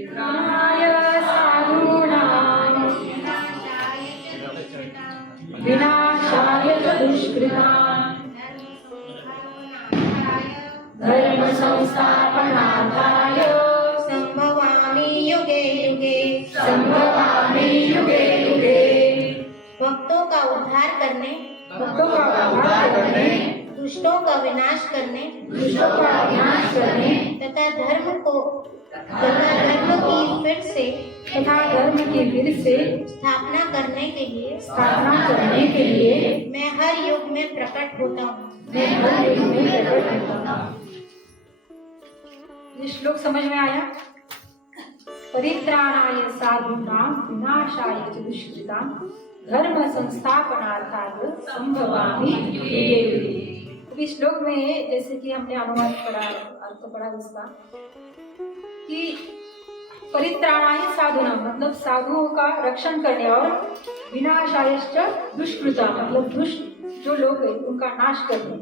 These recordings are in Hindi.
परित्राणाय साधूनां विनाशाय च दुष्कृतां धर्म संस्थापनार्थाय संभवामि युगे युगे। संभवामि युगे युगे। भक्तों का उद्धार करने, भक्तों का उद्धार करने, दुष्टों का विनाश करने दुष्टों का विनाश करने तथा धर्म की फिर से स्थापना करने के लिए मैं हर युग में प्रकट होता हूँ। ये श्लोक समझ में आया? परित्राणाय साधूनां विनाशाय च दुष्कृतां धर्म संस्थापनार्थाय संभवामि युगे युगे। इस श्लोक में जैसे कि हमने अनुवाद पढ़ा, अर्थ पढ़ा उसका, कि परित्राणाय साधूनां मतलब साधुओं का रक्षण करने और विनाशायश्च दुष्कृता मतलब दुष्ट जो लोग हैं उनका नाश करने,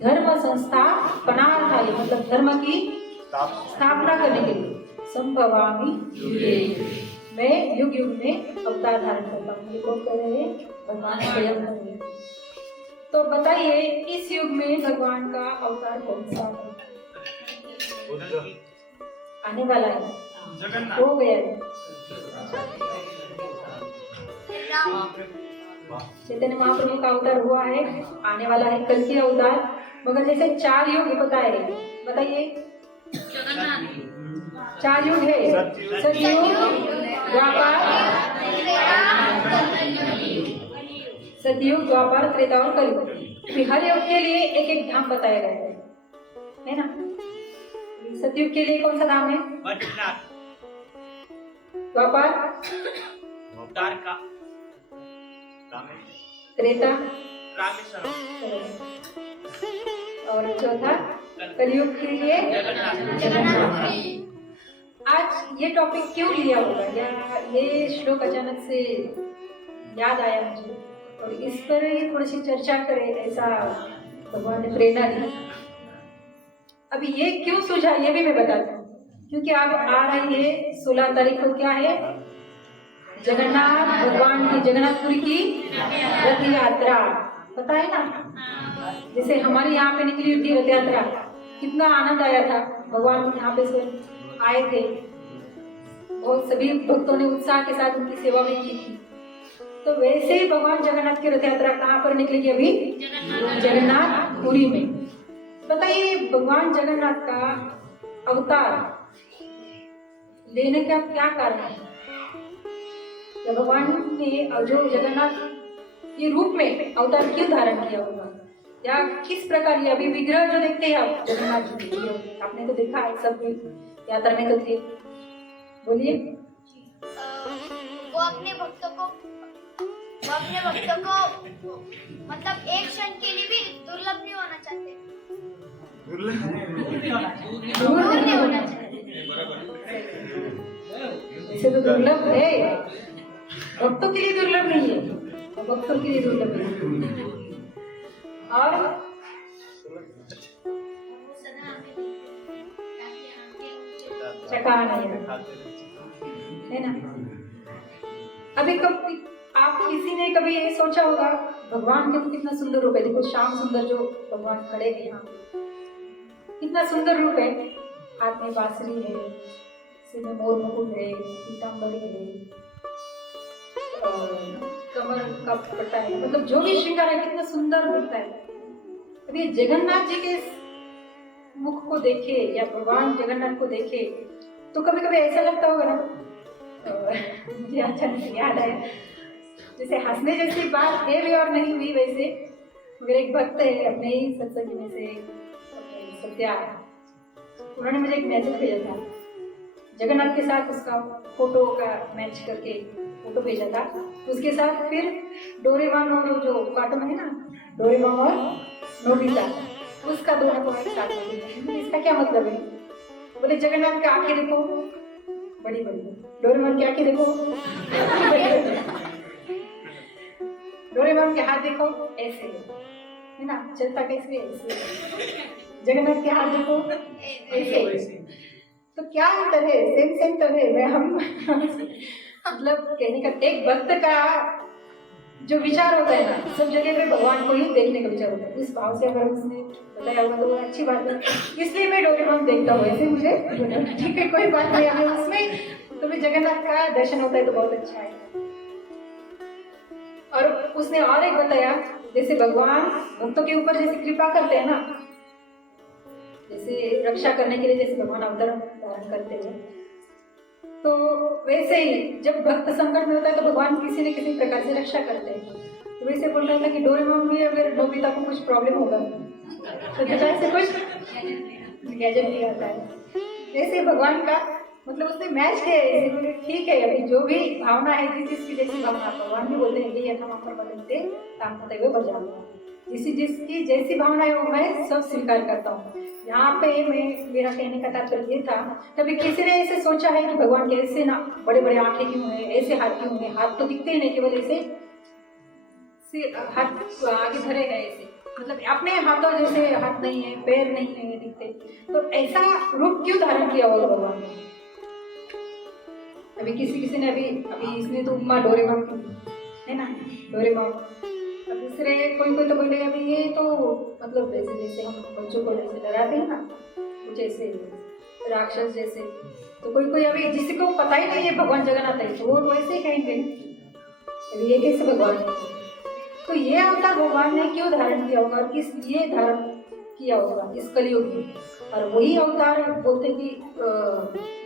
धर्म संस्थापनार्थाय मतलब धर्म की स्थापना करने के लिए संभवामि युगे युगे। मैं युग युग में अवतार धारण करता हूँ। ये कौन कह रहे हैं? भगवान स्वयं कह रहे हैं। तो बताइए इस युग में भगवान का अवतार कौन सा है? आने वाला है, हो गया है। चैतन्य महाप्रभु का अवतार हुआ है, आने वाला है कल की अवतार। मगर जैसे 4 युग बताए, बताइए 4 युग है, सतयुग, द्वापर, सतयुग, द्वापर, त्रेता और कलयुग। हर युग के लिए एक एक धाम बताया गया है ना? सतयुग के लिए कौन सा धाम है? द्वापर, त्रेता और चौथा कलयुग के लिए जगन्नाथ। आज ये टॉपिक क्यों लिया होगा, या ये श्लोक अचानक से याद आया मुझे और इस पर ही थोड़ी सी चर्चा करें, ऐसा भगवान ने प्रेरणा दी। अभी ये क्यों सूझा ये भी मैं बताती हूँ, क्योंकि अब आ रही है 16 तारीख को, क्या है? जगन्नाथ भगवान की जगन्नाथपुरी की रथ यात्रा, पता है ना? जैसे हमारे यहाँ पे निकली थी रथ यात्रा, कितना आनंद आया था। भगवान यहाँ पे से आए थे, बहुत सभी भक्तों ने उत्साह के साथ उनकी सेवा में की थी। तो वैसे ही भगवान जगन्नाथ की रथ यात्रा कहाँ पर निकलेगी? अभी जगन्नाथपुरी में। बताइए भगवान जगन्नाथ का अवतार लेने का क्या कारण है? जब भगवान ने जो जगन्नाथ ये रूप में अवतार क्यों धारण किया होगा, या किस प्रकार? ये अभी विग्रह जो देखते हैं आप जगन्नाथ जी के, आपने तो देखा है, सब यात्रा में तो थे। बोलिए। वो अपने भक्तों को मतलब एक क्षण के लिए भी दुर्लभ नहीं होना चाहते, दूर नहीं होना चाहते। इसे तो दुर्लभ है, भक्तों के लिए दुर्लभ नहीं है, भक्तों के लिए दुर्लभ है। और चका नहीं है ना? अभी कभी आप किसी ने कभी ये सोचा होगा, भगवान के तो कितना सुंदर रूप है, देखो श्याम सुंदर जो भगवान खड़े हैं यहाँ, कितना सुंदर रूप है। हाथ में बांसुरी है, सिर में मोर मुकुट है, पीतांबरी है, कमर का पट्टा है, मतलब जो भी श्रृंगार है कितना सुंदर दिखता है। अभी जगन्नाथ जी के मुख को देखे या भगवान जगन्नाथ को देखे तो कभी कभी ऐसा लगता होगा ना, मुझे अचानक याद आया, जैसे हंसने जैसी बात है भी और नहीं हुई वैसे। मेरे एक भक्त है अपने ही सत्संग में से, सत्या, उन्होंने मुझे एक मैसेज भेजा था, जगन्नाथ के साथ उसका फोटो का मैच करके फोटो भेजा था। उसके साथ फिर डोरेमोन और जो कार्टून है ना, डोरेमोन और नोबिता, उसका दोनों को एक साथ में। इसका क्या मतलब है? बोले जगन्नाथ की आंखें देखो बड़ी बड़ी, डोरेमोन की आंखें देखो, डोरेमोन के हाथ देखो ऐसे है ना, चलता कैसे ऐसे, जगन्नाथ के हाथ देखो ऐसे। तो क्या अंतर है? सेम सेम तो है। मैं हम मतलब कहने का एक भक्त का जो विचार होता है ना, सब जगह पे भगवान को ही देखने का विचार होता है। इस भाव से अगर उसने बताया होगा तो अच्छी बात है, इसलिए मैं डोरेमोन देखता हूँ। ऐसे मुझे ठीक है, कोई बात नहीं, हमें उसमें तुम्हें जगन्नाथ का दर्शन होता है तो बहुत अच्छा है। और उसने और एक बताया, जैसे भगवान भक्तों के ऊपर जैसे कृपा करते हैं ना, जैसे रक्षा करने के लिए जैसे भगवान अवतार धारण करते हैं, तो वैसे ही जब भक्त संकट में होता है तो भगवान किसी न किसी प्रकार से रक्षा करते हैं। तो वैसे बोल रहा था कि डोरेमोन भी अगर नोबिता को कुछ प्रॉब्लम होगा तो जगह से कुछ गैजेट नहीं आता है। जैसे भगवान का मतलब उसने मैच किया है। ठीक है, अभी जो भी भावना है, जिस जिसकी जैसी भावना, भगवान भी बोलते हैं कि यथामात्र बदलते काम होते हुए बजा, जिसकी जैसी भावना है वो मैं सब स्वीकार करता हूँ। यहाँ पे मैं, मेरा कहने का तात्पर्य ये था, कभी किसी ने ऐसे सोचा है कि भगवान के ऐसे ना बड़े बड़े आंखें क्यों हैं, ऐसे हाथ क्यों हैं? हाथ तो दिखते ही नहीं, केवल ऐसे हाथ आगे धरे हैं ऐसे, मतलब अपने हाथों जैसे हाथ नहीं है, पैर नहीं है दिखते, तो ऐसा रूप क्यों धारण किया होगा भगवान ने? अभी किसी ने अभी इसने तो उम्मा डोरेमोन है ना, डोरेमोन। दूसरे कोई तो बोले अभी ये तो मतलब वैसे जैसे हम बच्चों को जैसे डराते हैं ना, कुछ ऐसे राक्षस जैसे, तो कोई अभी जिसी को पता ही नहीं है भगवान जगन्नाथ है तो वो तो ऐसे ही कहेंगे ये कैसे भगवान है। तो ये अवतार भगवान ने क्यों धारण किया होगा, किस लिए धारण किया होगा इस कलयुग में? और वही अवतार बोलते कि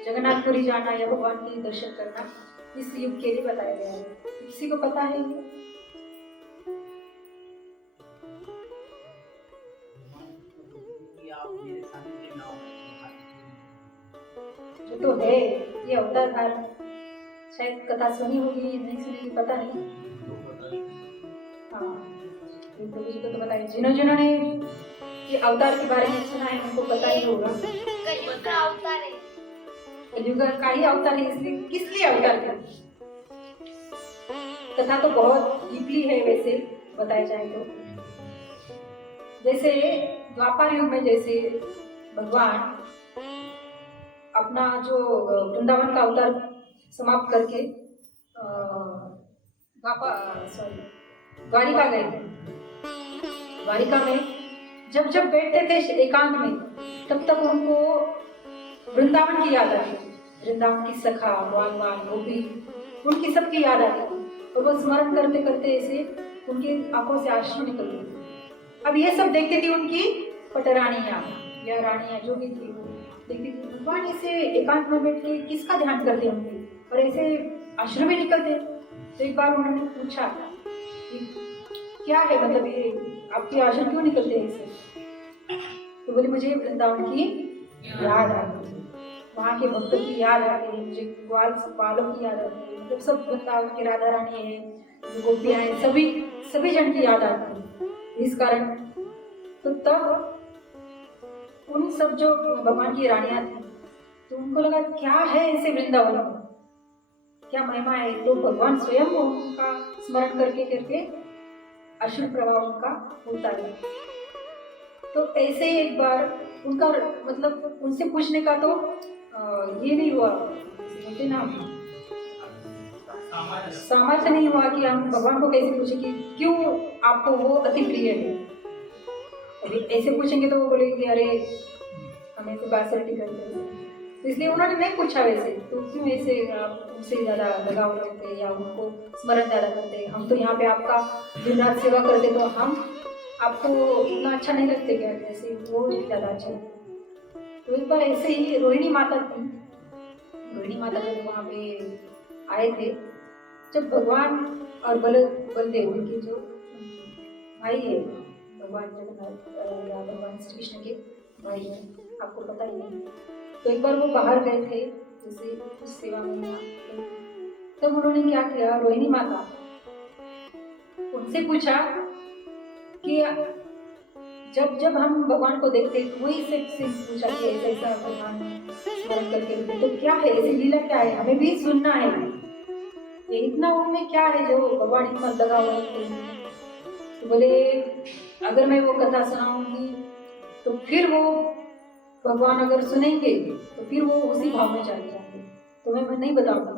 जगन्नाथपुरी जाना या भगवान के दर्शन करना इस युग के लिए बताया गया है। किसी को पता है जो तो है ये अवतार धारण? शायद कथा सुनी होगी, नहीं सुनी पता नहीं। हाँ, तो बताइए, जिन्होंने ये अवतार के बारे में सुना है उनको पता ही होगा। कलयुग का अवतार है, कलयुग का ही अवतार है, इसलिए किस लिए अवतार किया? कथा तो बहुत डीपली है वैसे बताया जाए तो। जैसे द्वापर युग में जैसे भगवान अपना जो वृंदावन का अवतार समाप्त करके द्वारिका गए थे। द्वारिका में जब जब बैठते थे एकांत में, तब तक उनको वृंदावन की याद आती थी। वृंदावन की सखा, बागवान, गोपी, उनकी सबकी याद आती थी। और वो स्मरण करते करते ऐसे उनकी आंखों से आंसू निकलते थे। अब ये सब देखती थी उनकी पटरानियाँ या रानियाँ जो भी थी, देखती थी भगवान ऐसे एकांत में बैठ के किसका ध्यान करते होंगे और ऐसे आश्रम में निकलते। तो एक बार उन्होंने पूछा क्या है, मतलब ये आपके आश्रम क्यों निकलते हैं ऐसे? तो बोले मुझे वृंदावन की याद आती है, वहाँ के भक्तों की याद आती है, मुझे ग्वालों की याद आती है, मतलब सब वृंदावन की राधा रानी है, गोपियाँ हैं, सभी जन की याद आती है। इस कारण तो तब उन सब जो भगवान की रानियां थी तो उनको लगा क्या है ऐसे वृंदावन में, क्या महिमा है। तो भगवान स्वयं उनका स्मरण करके करके अश्रु प्रभाव उनका होता है। तो ऐसे ही एक बार उनका मतलब उनसे पूछने का तो ये नहीं हुआ, बोलते ना सामर्थ्य नहीं हुआ कि हम भगवान को कैसे पूछे कि क्यों आपको वो अति प्रिय है। ऐसे पूछेंगे तो वो बोलेंगे अरे हमें तो बासठी करते हैं, तो इसलिए उन्होंने नहीं पूछा वैसे तो क्यों ऐसे आप उनसे ज़्यादा लगाव रखते या उनको स्मरण ज़्यादा करते। हम तो यहाँ पे आपका दिन रात सेवा करते तो हम आपको इतना अच्छा नहीं लगते क्या, जैसे वो ज़्यादा अच्छा है। तो एक बार ऐसे ही रोहिणी माता जब वहाँ पे आए थे, जब भगवान और बलदेव उनके जो भाई है भगवान जगन्नाथ या भगवान श्री कृष्ण के भाई हैं, आपको पता ही नहीं। तो एक बार वो बाहर गए थे जैसे कुछ सेवा में, तब उन्होंने क्या किया, रोहिणी माता उनसे पूछा कि जब जब हम भगवान को देखते वही से पूछा कि ऐसा ऐसा भगवान स्मरण करके तो क्या है, ऐसी लीला क्या है, हमें भी सुनना है, ये इतना उनमें क्या है जो भगवान इतना लगा हुआ है। तो बोले अगर मैं वो कथा सुनाऊंगी तो फिर वो भगवान अगर सुनेंगे तो फिर वो उसी भाव में चले जाएंगे। तो मैं नहीं बताऊंगा।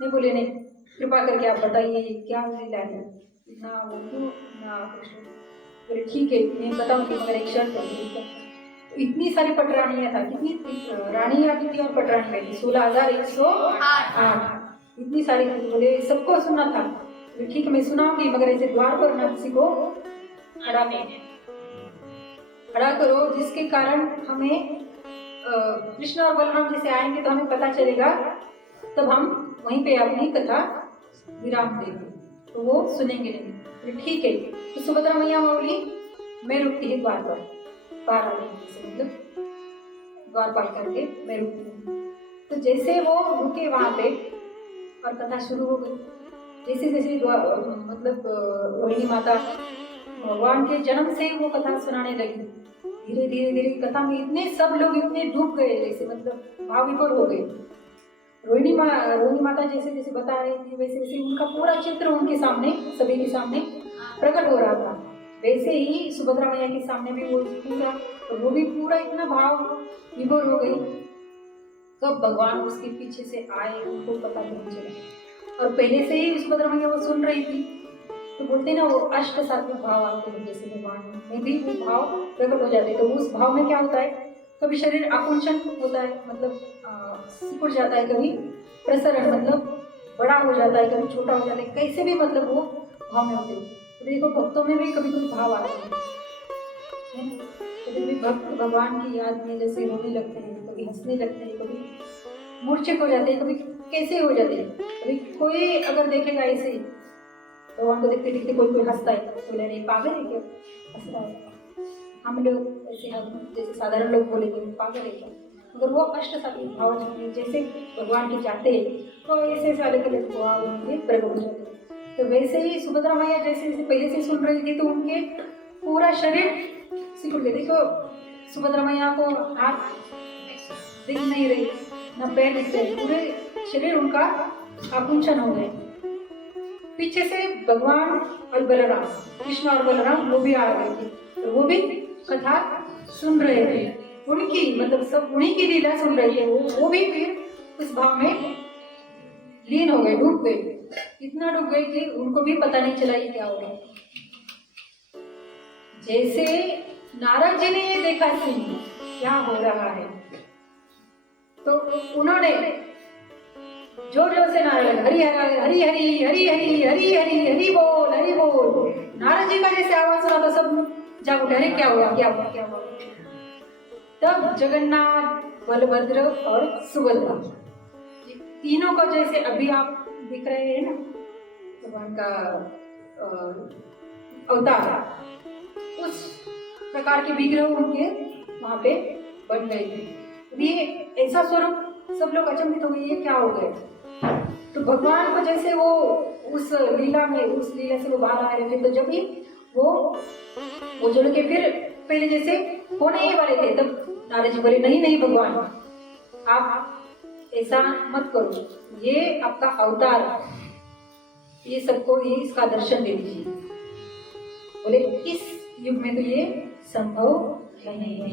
नहीं बोले नहीं, कृपा करके आप बताइए क्या लीला है, इतना वो क्यों ना कृष्ण। बोले ठीक है मैं बताऊंगी, मगर एक शर्त है। तो इतनी सारी पटरानियां था, कितनी रानियां भी थी और पटरानियां थी, 16,108 इतनी सारी थी। बोले सबको सुनना था। बोले ठीक है मैं सुनाऊंगी, मगर ऐसे द्वार पर ना किसी को खड़ा करो, जिसके कारण हमें कृष्ण और बलराम जैसे आएंगे तो हमें पता चलेगा, तब हम वहीं पे अपनी कथा विराम देंगे, तो वो सुनेंगे नहीं। बोले ठीक है। तो सुभद्रा मैया बोली मैं रुकती है द्वार पर, पार आने से मतलब द्वार पार करके मैं रुकती हूँ। तो जैसे वो रुके वहां पे और कथा शुरू हो गई। जैसे जैसे मतलब रोहिणी माता भगवान के जन्म से वो कथा सुनाने लगी, धीरे धीरे धीरे कथा में इतने सब लोग इतने डूब गए, जैसे मतलब भाव विभोर हो गए। रोहिणी माता जैसे जैसे बता रही थी वैसे वैसे उनका पूरा चित्र उनके सामने, सभी के सामने प्रकट हो रहा था। वैसे ही सुभद्रा मैया के सामने भी वो पूरा, वो भी पूरा इतना भाव विभोर हो गई। कब भगवान उसके पीछे से आए उनको पता नहीं चला, और पहले से ही सुभद्रा मैया वो सुन रही थी। तो बोलते ना वो अष्ट सात्विक भाव आते हैं, जैसे भगवान में भी वो भाव प्रकट हो जाते हैं। तो उस भाव में क्या होता है, कभी शरीर आकुंचन होता है, मतलब सिकुड़ जाता है, कभी प्रसरण मतलब बड़ा हो जाता है, कभी छोटा हो जाता है, कैसे भी मतलब वो भाव में होते हैं। तो देखो भक्तों में भी कभी कभी भाव आते हैं, कभी भी भक्त भगवान की याद में जैसे रोने लगते हैं, कभी हंसने लगते हैं, कभी मूर्छित हो जाते हैं, कभी कैसे हो जाते हैं। कभी कोई अगर देखेगा ऐसे भगवान को देखते देखते कोई हंसता है तो बोले नहीं पागल है क्या हंसता है। हम लोग ऐसे हम जैसे साधारण लोग बोलेंगे पागल है क्या, मगर वो अष्ट सात्विक भाव जैसे भगवान के चाहते हैं तो ऐसे सारे अलग भाव उनके प्रकट हो जाते हैं। तो वैसे ही सुभद्रा मैया जैसे जैसे पहले से सुन रही थी तो उनके पूरा शरीर सिकुड़ गया। देखो सुभद्रा मैया को हाथ दिख नहीं रही, न पैर दिख रहे, पूरे शरीर उनका आकुंचन हो गए। पीछे से भगवान और बलराम, कृष्ण और बलराम वो भी आ रहे थे, तो वो भी कथा सुन रहे थे, उनकी मतलब सब उन्हीं की लीला सुन रहे थे। वो भी फिर उस भाव में लीन हो गए, डूब गए, इतना डूब गए कि उनको भी पता नहीं चला ये क्या हो रहा है। जैसे नारद जी ने ये देखा कि क्या हो रहा है, तो उन्होंने जोर जोर से नारे लगा, हरि हरि हरि हरि हरि हरि हरि हरि हरि बोल हरि बोल। नारद जी का जैसे आवाज सुना तो सब जाग उठे, अरे क्या हुआ क्या हुआ क्या हुआ। तब जगन्नाथ, बलभद्र और सुभद्रा तीनों का जैसे अभी आप दिख रहे हैं ना, भगवान का अवतार, उस प्रकार के विग्रह उनके वहां पे बन गए थे। ये ऐसा स्वरूप सब लोग अचंभित हो गए, ये क्या हो गया। तो भगवान को जैसे वो उस लीला से वो बाहर आ रहे थे, तो जब भी वो जुड़ के फिर पहले जैसे होने ही वाले थे, तब नारद जी बोले नहीं नहीं भगवान आप ऐसा मत करो, ये आपका अवतार, ये सबको ये इसका दर्शन दे दीजिए। बोले इस युग में तो ये संभव नहीं है,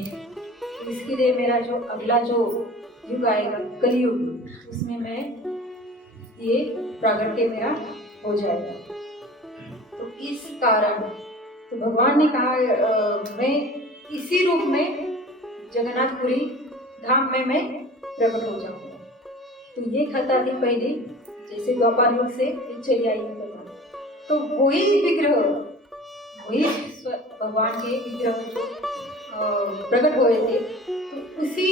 इसके लिए मेरा जो अगला जो युग आएगा कलयुग, उसमें मैं ये प्रागट्य मेरा हो जाएगा। तो इस कारण तो भगवान ने कहा मैं इसी रूप में जगन्नाथपुरी धाम में मैं प्रकट हो जाऊंगा। तो ये कथा थी पहली, जैसे द्वापर युग से चली आई कथा। तो वही विग्रह, वही भगवान के विग्रह जो प्रकट हुए थे, तो उसी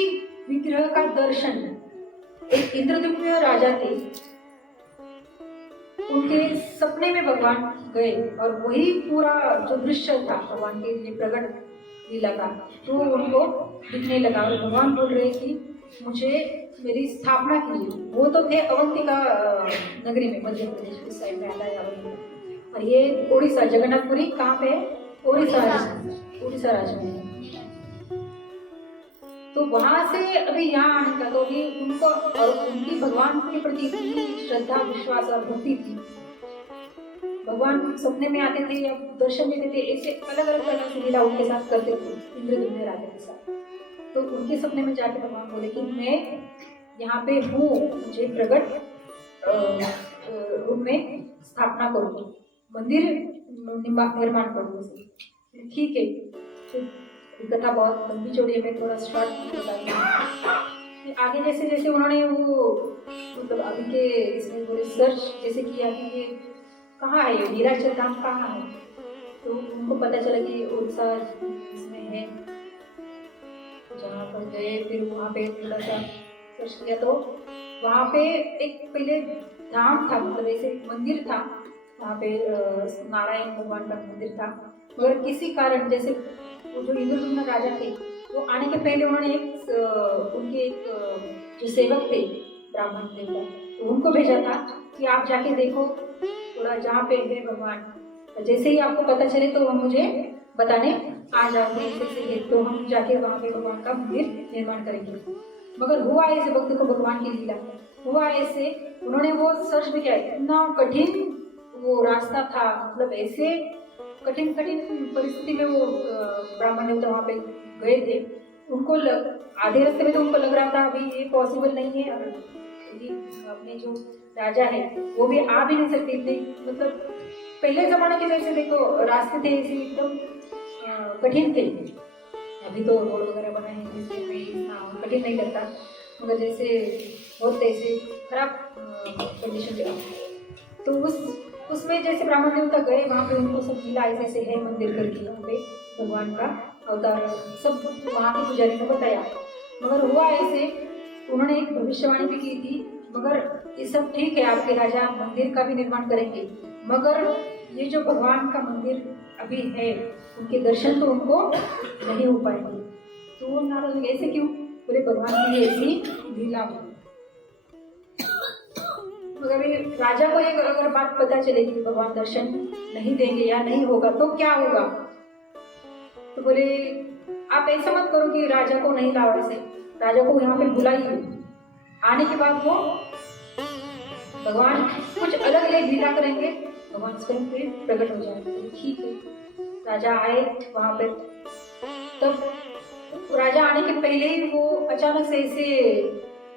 विग्रह का दर्शन एक इंद्रद्युम्न राजा थे, उनके सपने में भगवान गए और वही पूरा जो दृश्य था भगवान के लिए प्रकट लीला का, तो उनको दिखने लगा। और भगवान बोल रहे कि मुझे मेरी स्थापना कीजिए। वो तो थे अवंतिका नगरी में, मध्य प्रदेश उस साइड में आता है अवंतिका, और ये उड़ीसा जगन्नाथपुरी कहाँ पे है, उड़ीसा राज्य में। तो वहां से अभी यहाँ आने का, तो अभी उनको और उनकी भगवान के प्रति इतनी श्रद्धा विश्वास और भक्ति थी। भगवान सपने में आते थे या दर्शन देते थे, ऐसे अलग अलग तरह से लीला उनके साथ करते थे इंद्रद्युम्न राजा के साथ। तो उनके सपने में जाके भगवान बोले कि मैं यहाँ पे हूँ, मुझे प्रकट रूप में स्थापना करो, मंदिर निर्माण करो। ठीक है, तो कथा बहुत लंबी चौड़ी है, मैं थोड़ा शॉर्ट बताती हूँ। आगे जैसे जैसे उन्होंने वो मतलब अभी के इसमें वो रिसर्च जैसे किया कि ये कहाँ है, ये नीलाचल धाम कहाँ है, तो उनको पता चला कि उड़ीसा इसमें है। जहाँ पर गए फिर वहाँ पे थोड़ा सा सर्च किया तो वहाँ पे एक पहले धाम था, मतलब ऐसे मंदिर था वहाँ पे, नारायण भगवान का मंदिर था। मगर किसी कारण जैसे वो जो इंद्रदुम्न राजा थे वो आने के पहले उन्होंने उनके एक जो सेवक थे ब्राह्मण देवता, तो उनको भेजा था कि आप जाके देखो थोड़ा जहाँ पे है भगवान, जैसे ही आपको पता चले तो हम मुझे बताने आ जाओगे, ऐसे तो हम जाके वहाँ पे भगवान का मंदिर निर्माण करेंगे। मगर हुआ ऐसे, भक्त को भगवान की लीला हुआ ऐसे, उन्होंने वो सर्च भी किया, इतना कठिन वो रास्ता था, मतलब ऐसे कठिन परिस्थिति में वो ब्राह्मण देवता वहाँ पे गए थे। उनको आधे रास्ते में तो उनको लग रहा था अभी ये पॉसिबल नहीं है, अगर अपने जो राजा है वो भी आ भी नहीं सकते इतने, मतलब पहले जमाने के वैसे देखो रास्ते थे ऐसे एकदम कठिन थे। अभी तो रोड वगैरह बनाए हैं जिससे इतना कठिन नहीं लगता, मगर जैसे बहुत ऐसे खराब कंडीशन थे। तो उसमें जैसे ब्राह्मण देवता गए वहाँ पे, उनको सब मिला ऐसे है मंदिर करके, यहाँ पे भगवान का अवतार सब वहाँ के पुजारी ने बताया। मगर हुआ ऐसे, उन्होंने एक भविष्यवाणी भी की थी, मगर ये सब ठीक है आपके राजा मंदिर का भी निर्माण करेंगे, मगर ये जो भगवान का मंदिर अभी है उनके दर्शन तो उनको नहीं हो पाएंगे। तो वो नाराज, ऐसे क्यों? बोले भगवान की ऐसी लीला है। मगर राजा को एक अगर बात पता चले कि भगवान दर्शन नहीं देंगे या नहीं होगा तो क्या होगा, तो बोले आप ऐसा मत करो कि राजा को नहीं लाओ, ऐसे राजा को यहाँ पे बुलाइए, आने के बाद वो भगवान कुछ अलग अलग लीला करेंगे, भगवान स्वयं पे प्रकट हो जाएंगे। ठीक है, राजा आए वहाँ पे, तब राजा आने के पहले ही वो अचानक से ऐसे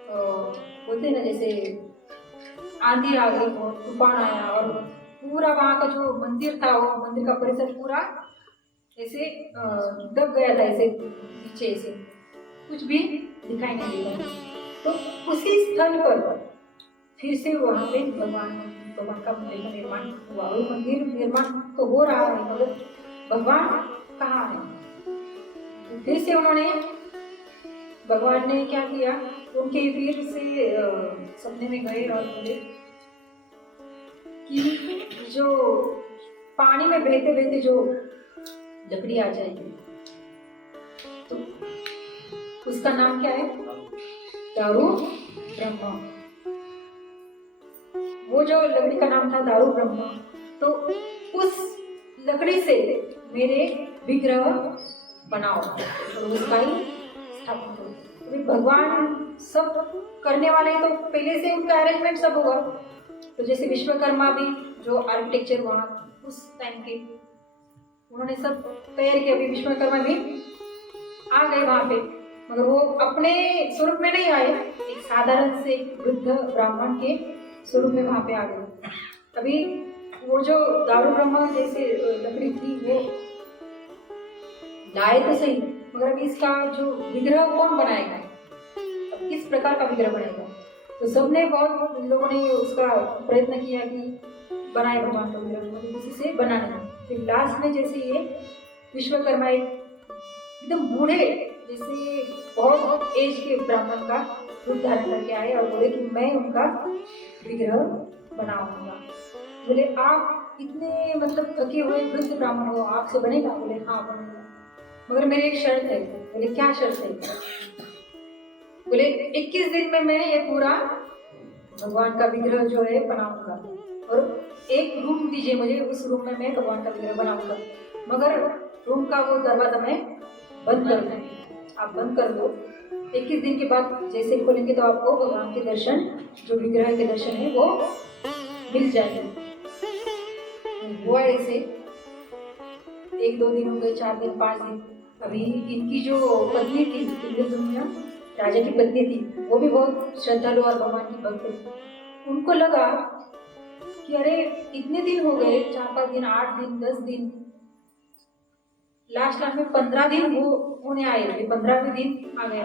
बोलते ना जैसे आंधी आ गई, बहुत तूफान आया और पूरा वहाँ का जो मंदिर था वो मंदिर का परिसर पूरा ऐसे दब गया था, ऐसे पीछे ऐसे कुछ भी दिखाई नहीं देता। तो उसी स्थल पर फिर से वहाँ पे भगवान का मंदिर का निर्माण हुआ। वो मंदिर निर्माण तो हो रहा है मगर भगवान कहाँ है? फिर से उन्होंने, भगवान ने क्या किया, उनके फिर से सपने में गए और बोले कि जो पानी में बहते बहते जो लकड़ी आ जाएगी तो उसका नाम क्या है? दारू ब्रह्मा। वो जो लकड़ी का नाम था दारू ब्रह्मा, तो उस लकड़ी से मेरे विग्रह बनाओ और उसका ही स्थापना करो। भगवान सब करने वाले तो पहले से उनका अरेंजमेंट सब होगा। तो जैसे विश्वकर्मा भी जो आर्किटेक्चर वहाँ उस टाइम के उन्होंने सब तैयार किया, अभी विश्वकर्मा भी आ गए वहाँ पे, मगर वो अपने स्वरूप में नहीं आए, एक साधारण से वृद्ध ब्राह्मण के स्वरूप में वहाँ पे आ गए। अभी वो जो दारू ब्रह्मा जैसे लकड़ी थी वो लाए तो सही, मगर अभी इसका जो विग्रह कौन बनाएगा, अब किस प्रकार का विग्रह बनाएगा? तो सबने बहुत लोगों ने उसका प्रयत्न किया कि बनाए भगवान का विग्रह, मतलब किसी से बनाना। फिर लास्ट में जैसे ये विश्वकर्मा एकदम बूढ़े जैसे बहुत एज के ब्राह्मण का रूप धारण करके आए और बोले कि मैं उनका विग्रह बनाऊंगा। बोले आप इतने मतलब थके हुए वृद्ध ब्राह्मण हो, आपसे बनेगा? बोले हाँ बनेगा, मगर मेरी एक शर्त है। बोले क्या शर्त है? बोले 21 दिन में मैं ये पूरा भगवान का विग्रह जो है बनाऊंगा और एक रूम दीजिए मुझे, उस रूम में मैं भगवान का विग्रह बनाऊंगा, मगर रूम का वो दरवाजा मैं बंद कर दूँ, आप बंद कर दो। 21 दिन के बाद जैसे खोलेंगे तो आपको भगवान के दर्शन, जो विग्रह के दर्शन है वो मिल जाएंगे। हुआ ऐसे 1-2 दिन हो गए, 4 दिन, 5 दिन, अभी इनकी जो पत्नी थी, इंद्रद्युम्न राजा की पत्नी थी, वो भी बहुत श्रद्धालु और भगवान की भक्त थी। उनको लगा कि अरे इतने दिन हो गए, 4-5 दिन, 8 दिन, 10 दिन, लास्ट में 15 दिन होने आए थे, 15वें दिन आ गया।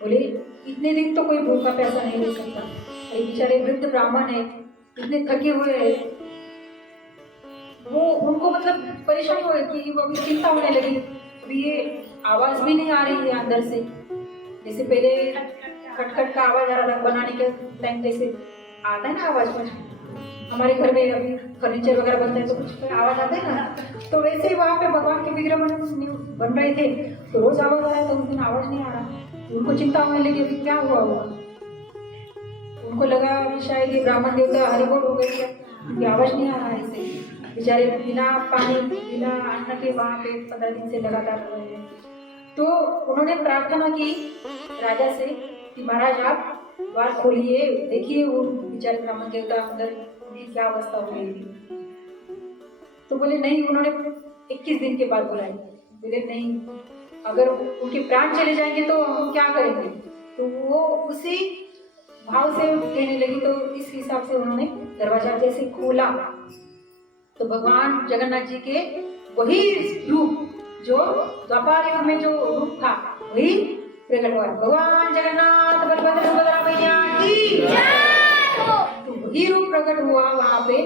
बोले इतने दिन तो कोई भूखा प्यासा नहीं रह सकता, अरे बेचारे वृद्ध ब्राह्मण है, इतने थके हुए हैं। वो उनको मतलब परेशान हुए कि वो अभी चिंता होने लगी, अभी ये आवाज भी नहीं आ रही है अंदर से, जैसे पहले खटखट का आवाज आ रहा था बनाने के टाइम, जैसे आता है ना आवाज कुछ, हमारे घर में अभी फर्नीचर वगैरह बनता है तो कुछ आवाज आता है ना, तो वैसे ही वहाँ पे भगवान के विग्रह बन रहे थे, तो रोज आवाज आ रहा है, तो उस दिन आवाज नहीं आ रहा। उनको चिंता होने लगी अभी क्या हुआ होगा। उनको लगा कि शायद ये ब्राह्मण देवता हरिबोल हो गए क्या, उनकी आवाज नहीं आ रहा है। इससे बेचारे बिना पानी बिना अन्न के वहाँ पे 15 दिन से लगातार रहे हैं। तो उन्होंने प्रार्थना की राजा से कि महाराज आप द्वार खोलिए, देखिए वो बेचारे ब्राह्मण देवता अंदर उनकी क्या अवस्था हो गई थी। तो बोले नहीं, उन्होंने 21 दिन के बाद बुलाई। बोले नहीं, अगर उनके प्राण चले जाएंगे तो हम क्या करेंगे। तो वो उसी भाव से कहने लगी, तो इस हिसाब से उन्होंने दरवाजा जैसे खोला तो भगवान जगन्नाथ जी के वही रूप जो द्वापर युग में जो रूप था वही प्रकट हुआ। भगवान जगन्नाथ बलभद्र सुभद्रा मैया की जय हो। तो वही रूप प्रकट हुआ वहाँ पे।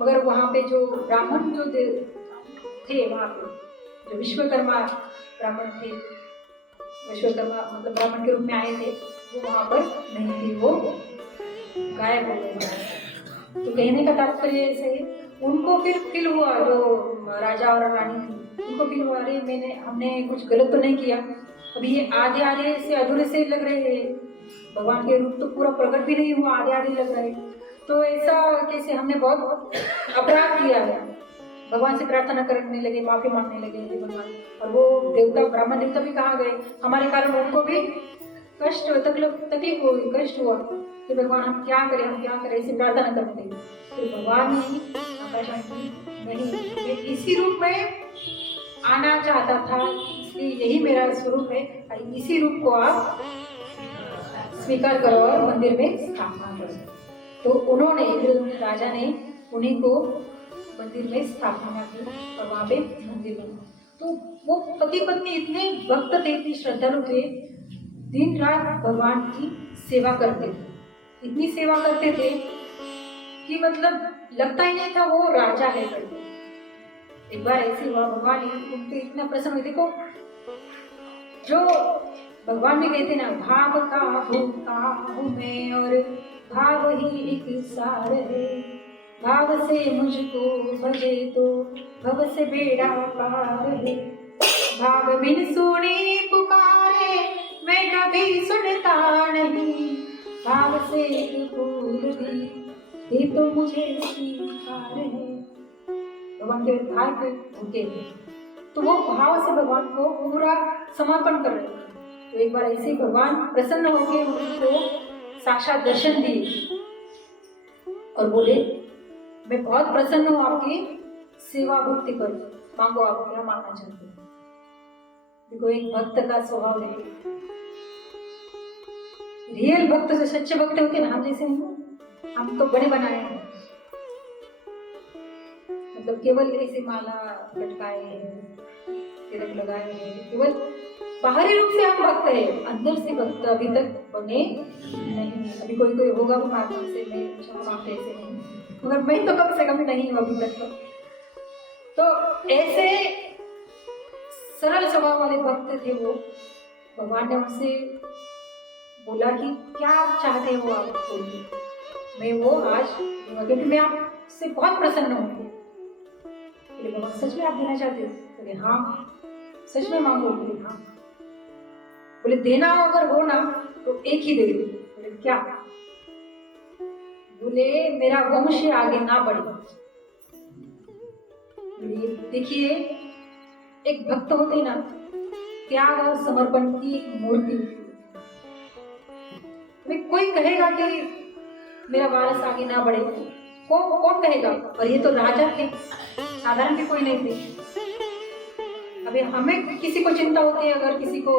मगर वहाँ पे जो ब्राह्मण जो थे वहाँ पे, जो विश्वकर्मा ब्राह्मण थे, विश्वकर्मा मतलब ब्राह्मण के रूप में आए थे, वो वहाँ पर नहीं थे, वो गायब हो गए। तो कहने का तात्पर्य ऐसे है, उनको फिर फील हुआ, जो राजा और रानी थी उनको फील हुआ अरे हमने कुछ गलत तो नहीं किया, अभी ये आधे आधे से अधूरे से लग रहे हैं, भगवान के रूप तो पूरा प्रकट भी नहीं हुआ, आधे आधे लग रहे, तो ऐसा कैसे, हमने बहुत अपराध किया है। भगवान से प्रार्थना करने लगे, माफी मांगने लगे भगवान। और वो देवता ब्राह्मण देवता भी कहाँ गए, हमारे कारण उनको भी कष्ट तकलीफ हुई, कष्ट हुआ कि भगवान हम क्या करें, ऐसी प्रार्थना करने लगे। फिर भगवान ने आकाश की नहीं, मैं इसी रूप में आना चाहता था, इसलिए यही मेरा स्वरूप है, इसी रूप को आप स्वीकार करो और मंदिर में स्थापना करो। तो उन्होंने राजा ने उन्हीं को मंदिर में स्थापना की और वहाँ पे मंदिर बना। तो वो पति पत्नी इतने भक्त थे, इतनी श्रद्धालु थे, दिन रात भगवान की सेवा करते थे, इतनी सेवा करते थे कि मतलब लगता ही नहीं था वो राजा है करके। एक बार ऐसे हुआ, भगवान उन पे इतना प्रसन्न हुए। देखो जो भगवान ने कहते ना, भाव का हूँ मैं और भाव ही एक सार है, भाव से मुझको भजे तो भव से बेड़ा पार है, भाव बिन सुनी पुकारे मैं कभी सुनता नहीं, भाव से एक फूल भी ये तो मुझे स्वीकार है। भगवान के भाव पे होते थे, तो वो भाव से भगवान को पूरा समर्पण कर रहे थे। तो एक बार ऐसे भगवान प्रसन्न होकर उनको साक्षात दर्शन दिए और बोले मैं बहुत प्रसन्न हूँ आपकी सेवा भक्ति पर, मांगो आप क्या मांगना चाहते हो। देखो एक भक्त का स्वभाव देखो, रियल भक्त जो सच्चे भक्त होते ना, हम जैसे हम तो बड़े बनाए हैं, मतलब केवल ऐसे माला लटकाए हैं, तिलक लगाए हैं, केवल बाहरी रूप से हम भक्त हैं, अंदर से भक्त अभी तक बने नहीं। अभी कोई होगा वो माध्यम से, मैं ऐसे नहीं, मगर मैं तो कम से कम नहीं हूँ अभी तक। तो ऐसे सरल स्वभाव वाले भक्त थे वो। भगवान ने उनसे बोला कि क्या आप चाहते हो, आप बोलिए, मैं वो आज, क्योंकि मैं आपसे बहुत प्रसन्न हूँ। भगवान सच में आप देना चाहते हो? बोले हाँ, सच में मांगो। बोले हाँ। बोले देना अगर हो ना तो एक ही दे दो। बोले क्या? बोले मेरा वंश आगे ना बढ़े। बोले देखिए एक भक्त होते ना, त्याग और समर्पण की मूर्ति। कोई कहेगा कि मेरा वारस आगे ना बढ़े, कौन कहेगा? और ये तो राजा थे, साधारण भी कोई नहीं थे। अब अभी हमें किसी को चिंता होती है, अगर किसी को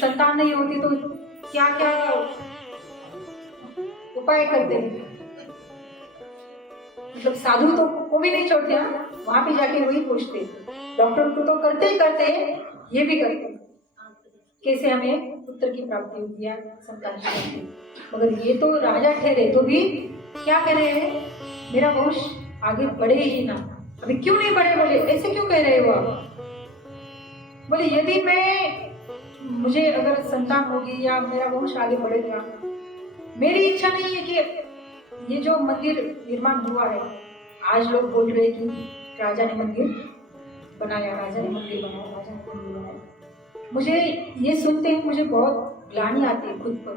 संतान नहीं होती तो क्या क्या उपाय करते हैं। मतलब साधु तो को भी नहीं छोड़ते, वहां पे जाके वही पूछते, डॉक्टर को तो करते ही करते, ये भी करते कैसे हमें पुत्र की प्राप्ति होगी या संतान की प्राप्ति। मगर ये तो राजा ठहरे तो भी क्या कह रहे हैं, मेरा वंश आगे बढ़े ही ना। अभी क्यों नहीं बढ़े, बोले ऐसे क्यों कह रहे हो आप? बोले यदि मुझे अगर संतान होगी या मेरा वंश आगे बढ़ेगा, मेरी इच्छा नहीं है कि ये जो मंदिर निर्माण हुआ है, आज लोग बोल रहे कि राजा ने मंदिर बनाया, राजा ने मंदिर बनाया, राजा ने मंदिर बनाया। मुझे ये सुनते ही मुझे बहुत ग्लानि आती है खुद पर,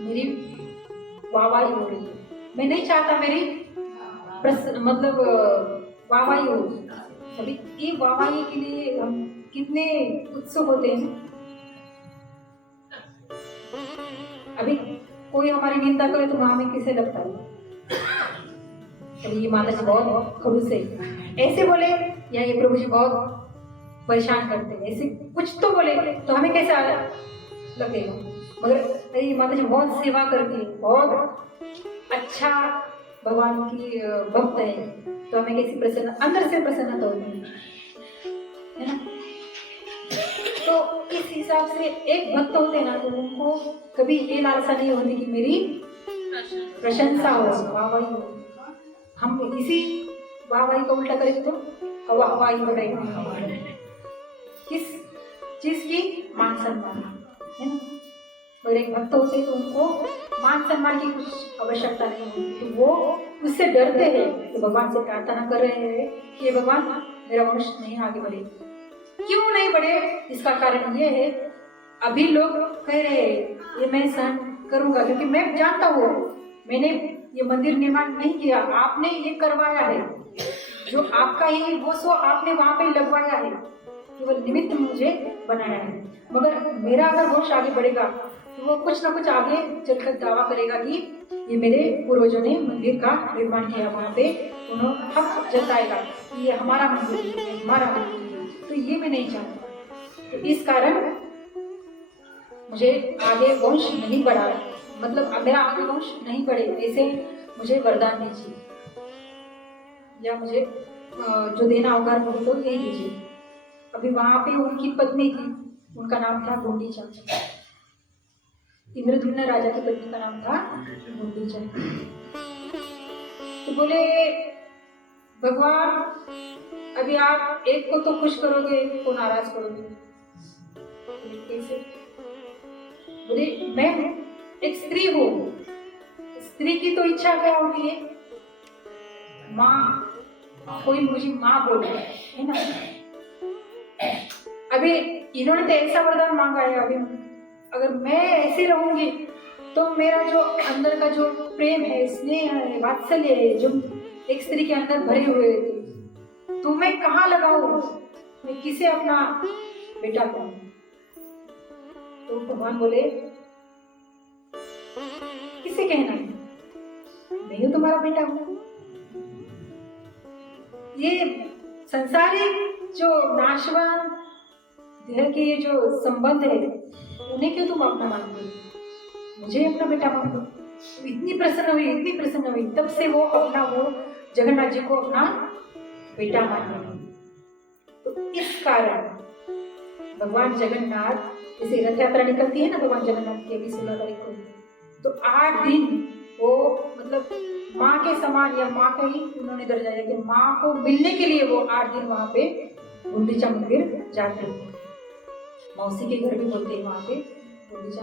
मेरी वाहवाही हो रही है। मैं नहीं चाहता मेरी मतलब वाहवाही हो। अभी ये वाहवाही के लिए हम कितने उत्सुक होते हैं। अभी कोई हमारी निंदा करे तो हमें किसे लगता है, अभी ये माता जी बहुत खड़ूस है, ऐसे बोले, या ये प्रभु जी बहुत परेशान करते हैं, ऐसे कुछ तो बोले तो हमें कैसा लगेगा। मगर ये माता जी बहुत सेवा करती है, बहुत अच्छा भगवान की भक्त है, तो हमें कैसी प्रसन्न, अंदर से प्रसन्नता होती है ना। तो इस हिसाब से एक भक्त होते हैं ना, तो उनको कभी ये लालसा नहीं होती कि मेरी प्रशंसा हो, वाहवाही हो। हम इसी वाहवाही को उल्टा करेंगे तो वाहवाही बढ़ेगी। किस चीज की? मान सम्मान, है ना। और एक भक्त होते तो उनको मान सम्मान की कुछ आवश्यकता नहीं होती, तो वो उससे डरते हैं, तो भगवान से प्रार्थना कर रहे हैं कि ये भगवान मेरा वंश नहीं आगे बढ़े। क्यों नहीं बढ़े? इसका कारण ये है, अभी लोग कह रहे हैं ये मैं सहन करूंगा, क्योंकि मैं जानता हूँ मैंने ये मंदिर निर्माण नहीं किया, आपने ये करवाया है, जो आपका ही वो सो आपने वहां पे लगवाया है, केवल निमित्त मुझे बनाया है। मगर मेरा अगर वंश आगे बढ़ेगा तो वो कुछ ना कुछ आगे चलकर दावा करेगा कि ये मेरे पूर्वजों ने मंदिर का निर्माण किया, वहां पे उन्होंने हक जताएगा कि ये हमारा मंदिर है, हमारा मंदिर है। तो ये मैं नहीं चाहता, तो इस कारण मुझे आगे वंश नहीं बढ़ा, मतलब मेरा आगे वंश नहीं बढ़े, ऐसे मुझे वरदान दीजिए, या मुझे जो देना होगा मुझे तो यही दीजिए। अभी वहां पे उनकी पत्नी थी, उनका नाम था गुंडीचा, इंद्रद्युम्न राजा की पत्नी का नाम था गुंडीचा। तो बोले भगवान अभी आप एक को तो खुश करोगे, एक को नाराज करोगे, कैसे? बोले मैं एक स्त्री हूँ, स्त्री की तो इच्छा क्या होती है, माँ, कोई मुझे माँ बोले, है ना। अभी इन्होंने तो ऐसा वरदान मांगा है, अभी अगर मैं ऐसी रहूंगी तो मेरा जो अंदर का जो प्रेम है, स्नेह है, वात्सल्य है, जो एक स्त्री के अंदर भरे हुए थे, तो मैं कहाँ लगाऊं, मैं किसे अपना बेटा कहूं? तो भगवान बोले किसे कहना है, मैं ही तुम्हारा बेटा हूं। ये संसारिक जो नाशवान देह के ये जो संबंध है, उन्हें क्यों तुम अपना मानते हो, मुझे अपना बेटा मानते हो? तो इतनी प्रसन्न हुई, इतनी प्रसन्न हुई, तब से वो अपना वो जगन्नाथ जी को अपना बेटा मानने लगी। तो इस कारण भगवान जगन्नाथ, जैसे रथ यात्रा निकलती है ना भगवान जगन्नाथ की अभी 16 तारीख को, तो 8 दिन वो मतलब माँ के समान या माँ का ही उन्होंने दर्जा दिया कि माँ को मिलने के लिए वो 8 दिन वहां पे गुंडीचा मंदिर जाते हैं। मौसी के घर भी बोलते हैं वहां पे गुंडीचा।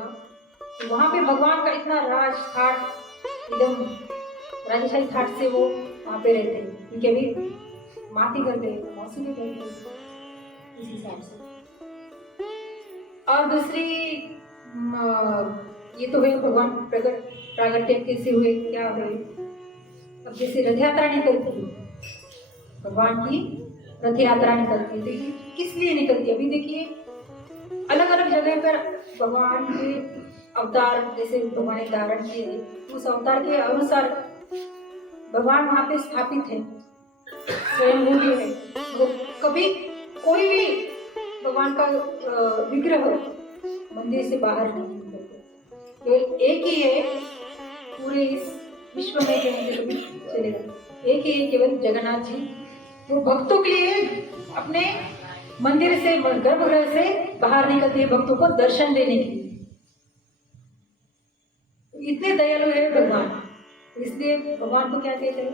तो वहां पे भगवान का इतना राज ठाट, एकदम राजशाही ठाट से वो वहां पे रहते हैं, क्योंकि अभी माँ के घर गए, मौसी के घर गए, इस हिसाब से। और दूसरी ये तो है भगवान प्रागट्य कैसे हुए, क्या हुए। अब जैसे रथ यात्रा निकलती है, भगवान की रथ यात्रा निकलती है, देखिए किस लिए निकलती है। अभी देखिए अलग अलग जगह पर भगवान के अवतार, जैसे भगवान ने धारण किए, उस अवतार के अनुसार भगवान वहां पे स्थापित है। स्वयं भी है, वो कभी कोई भी भगवान का विग्रह मंदिर से बाहर नहीं निकलते। केवल एक ही है पूरे इस विश्व में जो मुझे कभी चलेगा, एक ही है केवल जगन्नाथ जी। वो भक्तों के लिए अपने मंदिर से, गर्भगृह से बाहर निकलते हैं भक्तों को दर्शन देने के लिए। इतने दयालु है भगवान, इसलिए भगवान को क्या कहते हैं?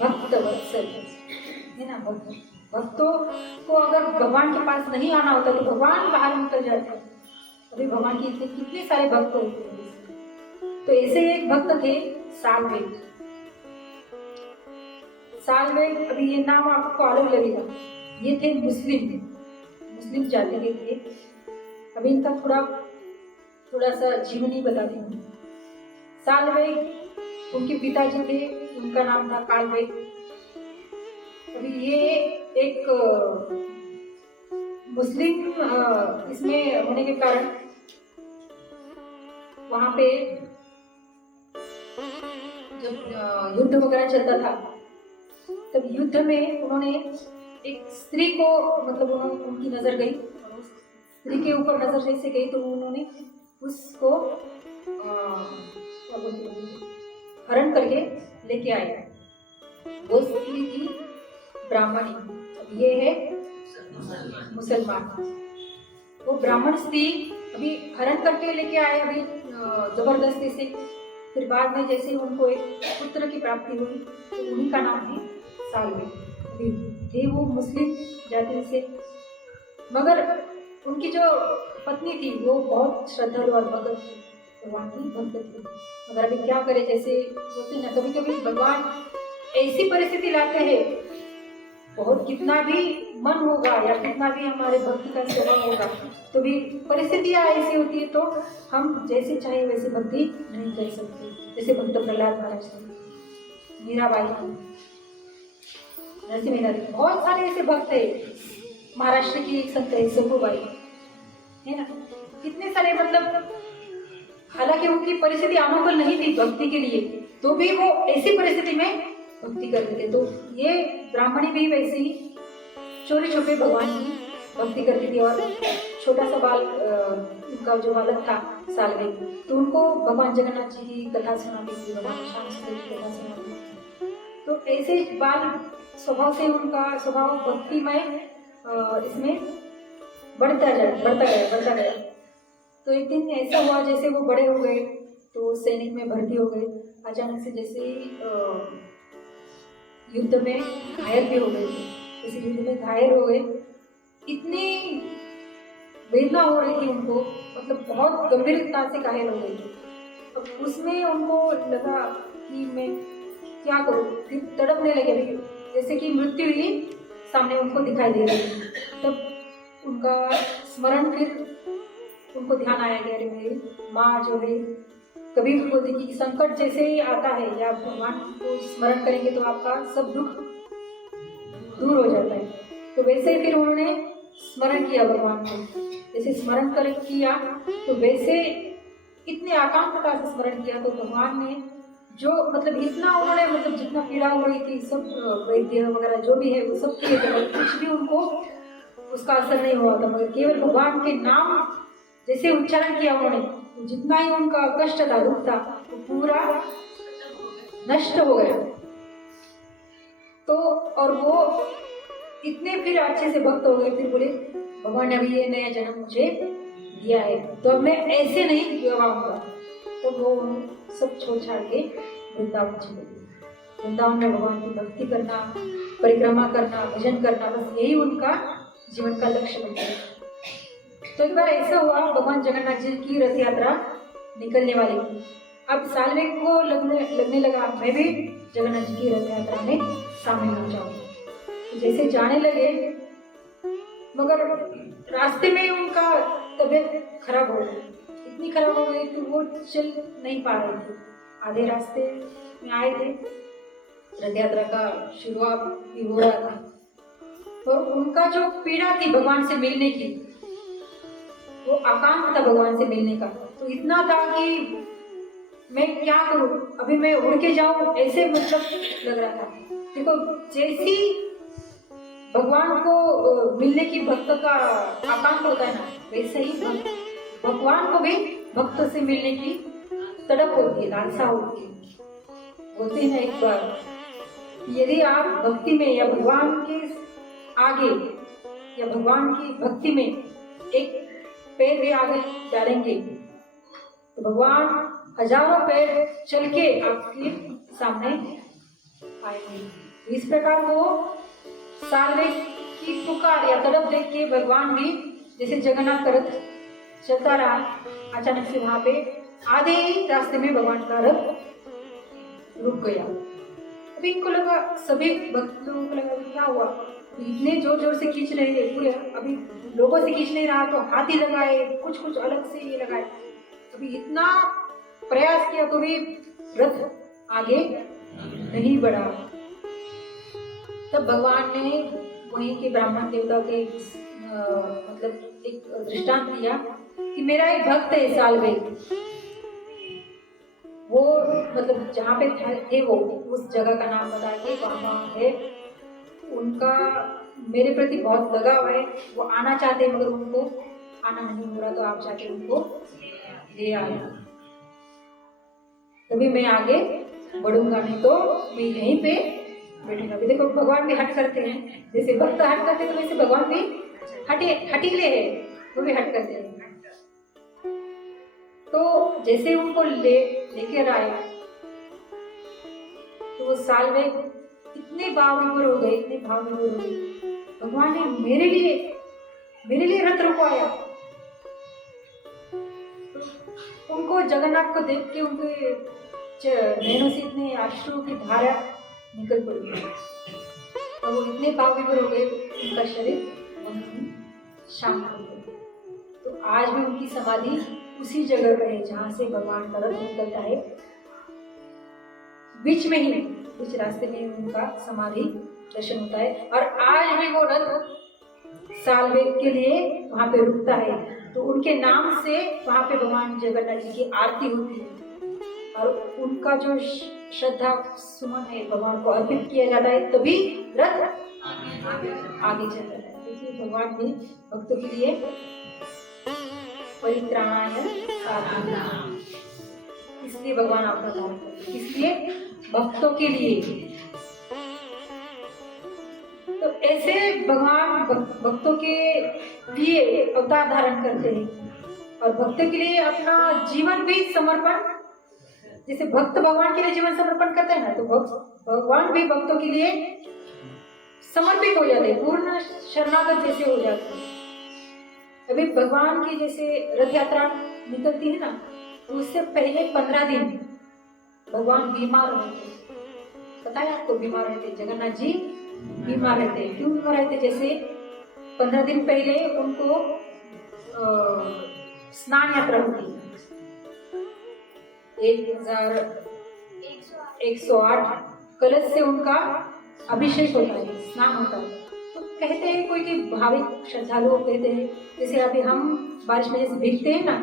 भक्त वत्सल है ना। भक्तों को अगर भगवान के पास नहीं आना होता तो भगवान बाहर निकल जाते हैं। अभी भगवान के कितने सारे भक्त होते हैं। तो ऐसे एक भक्त थे साल्वेग। साल्वेग, अभी ये नाम आपको अलग लगेगा, ये थे मुस्लिम जाति के थे। अभी इनका थोड़ा सा जीवनी बताती हूँ। साल्वेग, उनके पिताजी थे, उनका नाम था कालवेग। अभी ये एक मुस्लिम इसमें होने के कारण वहां पे जब युद्ध वगैरह चलता था, तब युद्ध में उन्होंने एक स्त्री को, मतलब उनकी नजर गई, और उस स्त्री के ऊपर नजर जैसे गई तो उन्होंने उसको हरण करके लेके आए। वो स्त्री थी ब्राह्मणी, ये है मुसलमान। वो ब्राह्मण स्त्री अभी हरण करके लेके आए अभी जबरदस्ती से। फिर बाद में जैसे उनको एक पुत्र की प्राप्ति हुई तो उन्हीं का नाम है साल्वेग। अभी थे वो मुस्लिम जाति से, मगर उनकी जो पत्नी थी वो बहुत श्रद्धालु और भगत भगवान की भक्त थी। मगर अभी क्या करे, जैसे सोचते ना, कभी कभी भगवान ऐसी परिस्थिति लाते हैं, बहुत कितना भी मन होगा या कितना भी हमारे भक्ति का स्वभाव होगा तो भी परिस्थितियाँ ऐसी होती है तो हम जैसे चाहे वैसे भक्ति नहीं कर सकते। जैसे भक्त प्रहलाद महाराज थे, मीराबाई थी, नरसिंह मेहरा, बहुत सारे ऐसे भक्त है। महाराष्ट्र की एक संत है सखुबाई, है ना। कितने सारे, मतलब हालांकि उनकी परिस्थिति अनुकूल नहीं थी भक्ति के लिए, तो भी वो ऐसी परिस्थिति में भक्ति करते थे। तो ये ब्राह्मणी भी वैसे ही चोरी छुपे भगवान की भक्ति करती थी। और छोटा सा बाल, उनका जो बालक था साल्वेग, तो उनको भगवान जगन्नाथ जी की कथा सुनाती थी, भगवान श्याम सुंदर की कथा सुनाती थी। तो ऐसे बाल स्वभाव से उनका स्वभाव भक्तिमय इसमें बढ़ता गया। तो एक दिन ऐसा हुआ, जैसे वो बड़े हो गए तो सैनिक में भर्ती हो गए। अचानक से जैसे युद्ध में घायल भी हो गए, जैसे युद्ध में घायल हो गए, इतनी वेदना हो रही थी उनको, मतलब बहुत गंभीरता से घायल हो गई थी। अब उसमें उनको लगा कि मैं क्या करूं, फिर तड़पने लगे, जैसे कि मृत्यु ही सामने उनको दिखाई दे रही थी। तब उनका स्मरण, फिर उनको ध्यान आया कि अरे मेरी माँ जो है, कभी उनको देखिए संकट जैसे ही आता है या भगवान को स्मरण करेंगे तो आपका सब दुख दूर हो जाता है। तो वैसे ही फिर उन्होंने स्मरण किया भगवान को, जैसे स्मरण किया तो वैसे इतने आकांक्षा से स्मरण किया तो भगवान ने जो, मतलब इतना उन्होंने, मतलब जितना पीड़ा हो रही थी सब वैद्य वगैरह जो भी है वो सब किए थे, कुछ भी उनको उसका असर नहीं हुआ था। मगर केवल भगवान के नाम जैसे उच्चारण किया उन्होंने, तो जितना ही उनका कष्ट था, दुख था, वो पूरा नष्ट हो गया। तो और वो इतने फिर अच्छे से भक्त हो गए, फिर बोले भगवान ने अभी ये नया जन्म मुझे दिया है तो अब मैं ऐसे नहीं गवाऊंगा। तो वो सब छोड़ छाड़ के वृंदावन चले गए। वृंदावन में भगवान की भक्ति करना, परिक्रमा करना, भजन करना, बस यही उनका जीवन का लक्ष्य बन गया। तो एक बार ऐसा हुआ, भगवान जगन्नाथ जी की रथ यात्रा निकलने वाली थी। अब साल्वेग को लगने लगा मैं भी जगन्नाथ जी की रथ यात्रा में शामिल हो जाऊं। तो जैसे जाने लगे, मगर रास्ते में उनका तबीयत खराब हो गई, इतनी खराब हो गई कि वो चल नहीं पा रहे थे। आधे रास्ते में आए थे, रथ यात्रा का शुरुआत भी हो रहा था, और उनका जो पीड़ा थी भगवान से मिलने की, वो आकांक्षा था भगवान से मिलने का, तो इतना था कि मैं क्या करूं, अभी मैं उड़ के जाऊं, ऐसे मतलब लग रहा था। देखो, जैसी भगवान को मिलने की भक्त का आकांक्षा होता है ना, वैसे ही भगवान को भी भक्तों से मिलने की तड़प होती है, लालसा होती है। बोलते हैं ना एक बार, यदि आप भक्ति में या भगवान के आगे या भगवान की भक्ति में एक पैर भी आगे डालेंगे तो भगवान हजारों पैर चल के आपके सामने आएंगे। इस प्रकार वो सालवे की पुकार या तड़प देख के भगवान भी जैसे जगन्नाथ का रथ चलता रहा, अचानक से वहां पे आधे ही रास्ते में भगवान का रथ रुक गया। अभी इनको लगा, सभी भक्त लोगों को लगा क्या हुआ, इतने जोर जोर से खींच रहे थे पूरे, अभी लोगों से खींच नहीं रहा तो हाथी लगाए, कुछ कुछ अलग से ये लगाए, अभी इतना प्रयास किया तो भी रथ आगे नहीं बढ़ा। तब भगवान ने वहीं के ब्राह्मण देवता के मतलब एक दृष्टांत दिया कि मेरा एक भक्त है सालवे, वो मतलब जहाँ पे थे वो उस जगह का नाम बता के वहाँ है, उनका मेरे प्रति बहुत लगाव है, वो आना चाहते मगर उनको आना नहीं हो रहा, तो आप जाके उनको ले आए, तभी मैं आगे बढ़ूंगा, नहीं तो मैं यहीं पे बैठूंगा। अभी देखो भगवान भी हट करते हैं, जैसे भक्त हट करते हैं तो वैसे भगवान भी हटीले है, वो भी हट करते हैं। तो जैसे उनको लेकर आए तो वो साल में इतने भाव विभोर हो गए, इतने भाव विभोर हो गए, भगवान ने मेरे लिए रथ रुकवाया। उनको जगन्नाथ को देख के उनके नैनों से इतने अश्रु की धारा निकल पड़ी और वो इतने भाव विभोर हो गए, उनका शरीर शांत हो गया। तो आज भी उनकी समाधि उसी जगह पे है जहाँ से भगवान का रथ निकलता है, बीच रास्ते में उनका समाधि दर्शन होता है। और आज भी वो रथ सालवे के लिए वहाँ पे रुकता है, तो उनके नाम से वहाँ पे भगवान जगन्नाथ जी की आरती होती है और उनका जो श्रद्धा सुमन है भगवान को अर्पित किया जाता है, तभी रथ आगे चलता है। देखिए भगवान भी भक्तों के लिए परित्राणाय साधु, इसलिए भगवान अवतार धारण करते, इसलिए भक्तों के लिए। तो ऐसे भगवान भक्तों के लिए अवतार धारण करते हैं और भक्तों के लिए अपना जीवन भी समर्पण, जैसे भक्त भगवान के लिए जीवन समर्पण करते हैं ना, तो भगवान भी भक्तों के लिए समर्पित हो जाते हैं, पूर्ण शरणागत जैसे हो जाते हैं। अभी भगवान की जैसे रथ यात्रा निकलती है ना, तो उससे पहले 15 दिन भगवान बीमार रहते, पता है आपको, बीमार रहते, जगन्नाथ जी बीमार रहते। क्यों बीमार रहते? जैसे 15 दिन पहले उनको स्नान यात्रा होती है, 1108 कलश से उनका अभिषेक होता है, स्नान होता है। तो कहते हैं कोई कि भाविक श्रद्धालु कहते हैं, जैसे अभी हम बारिश में जैसे भीगते हैं ना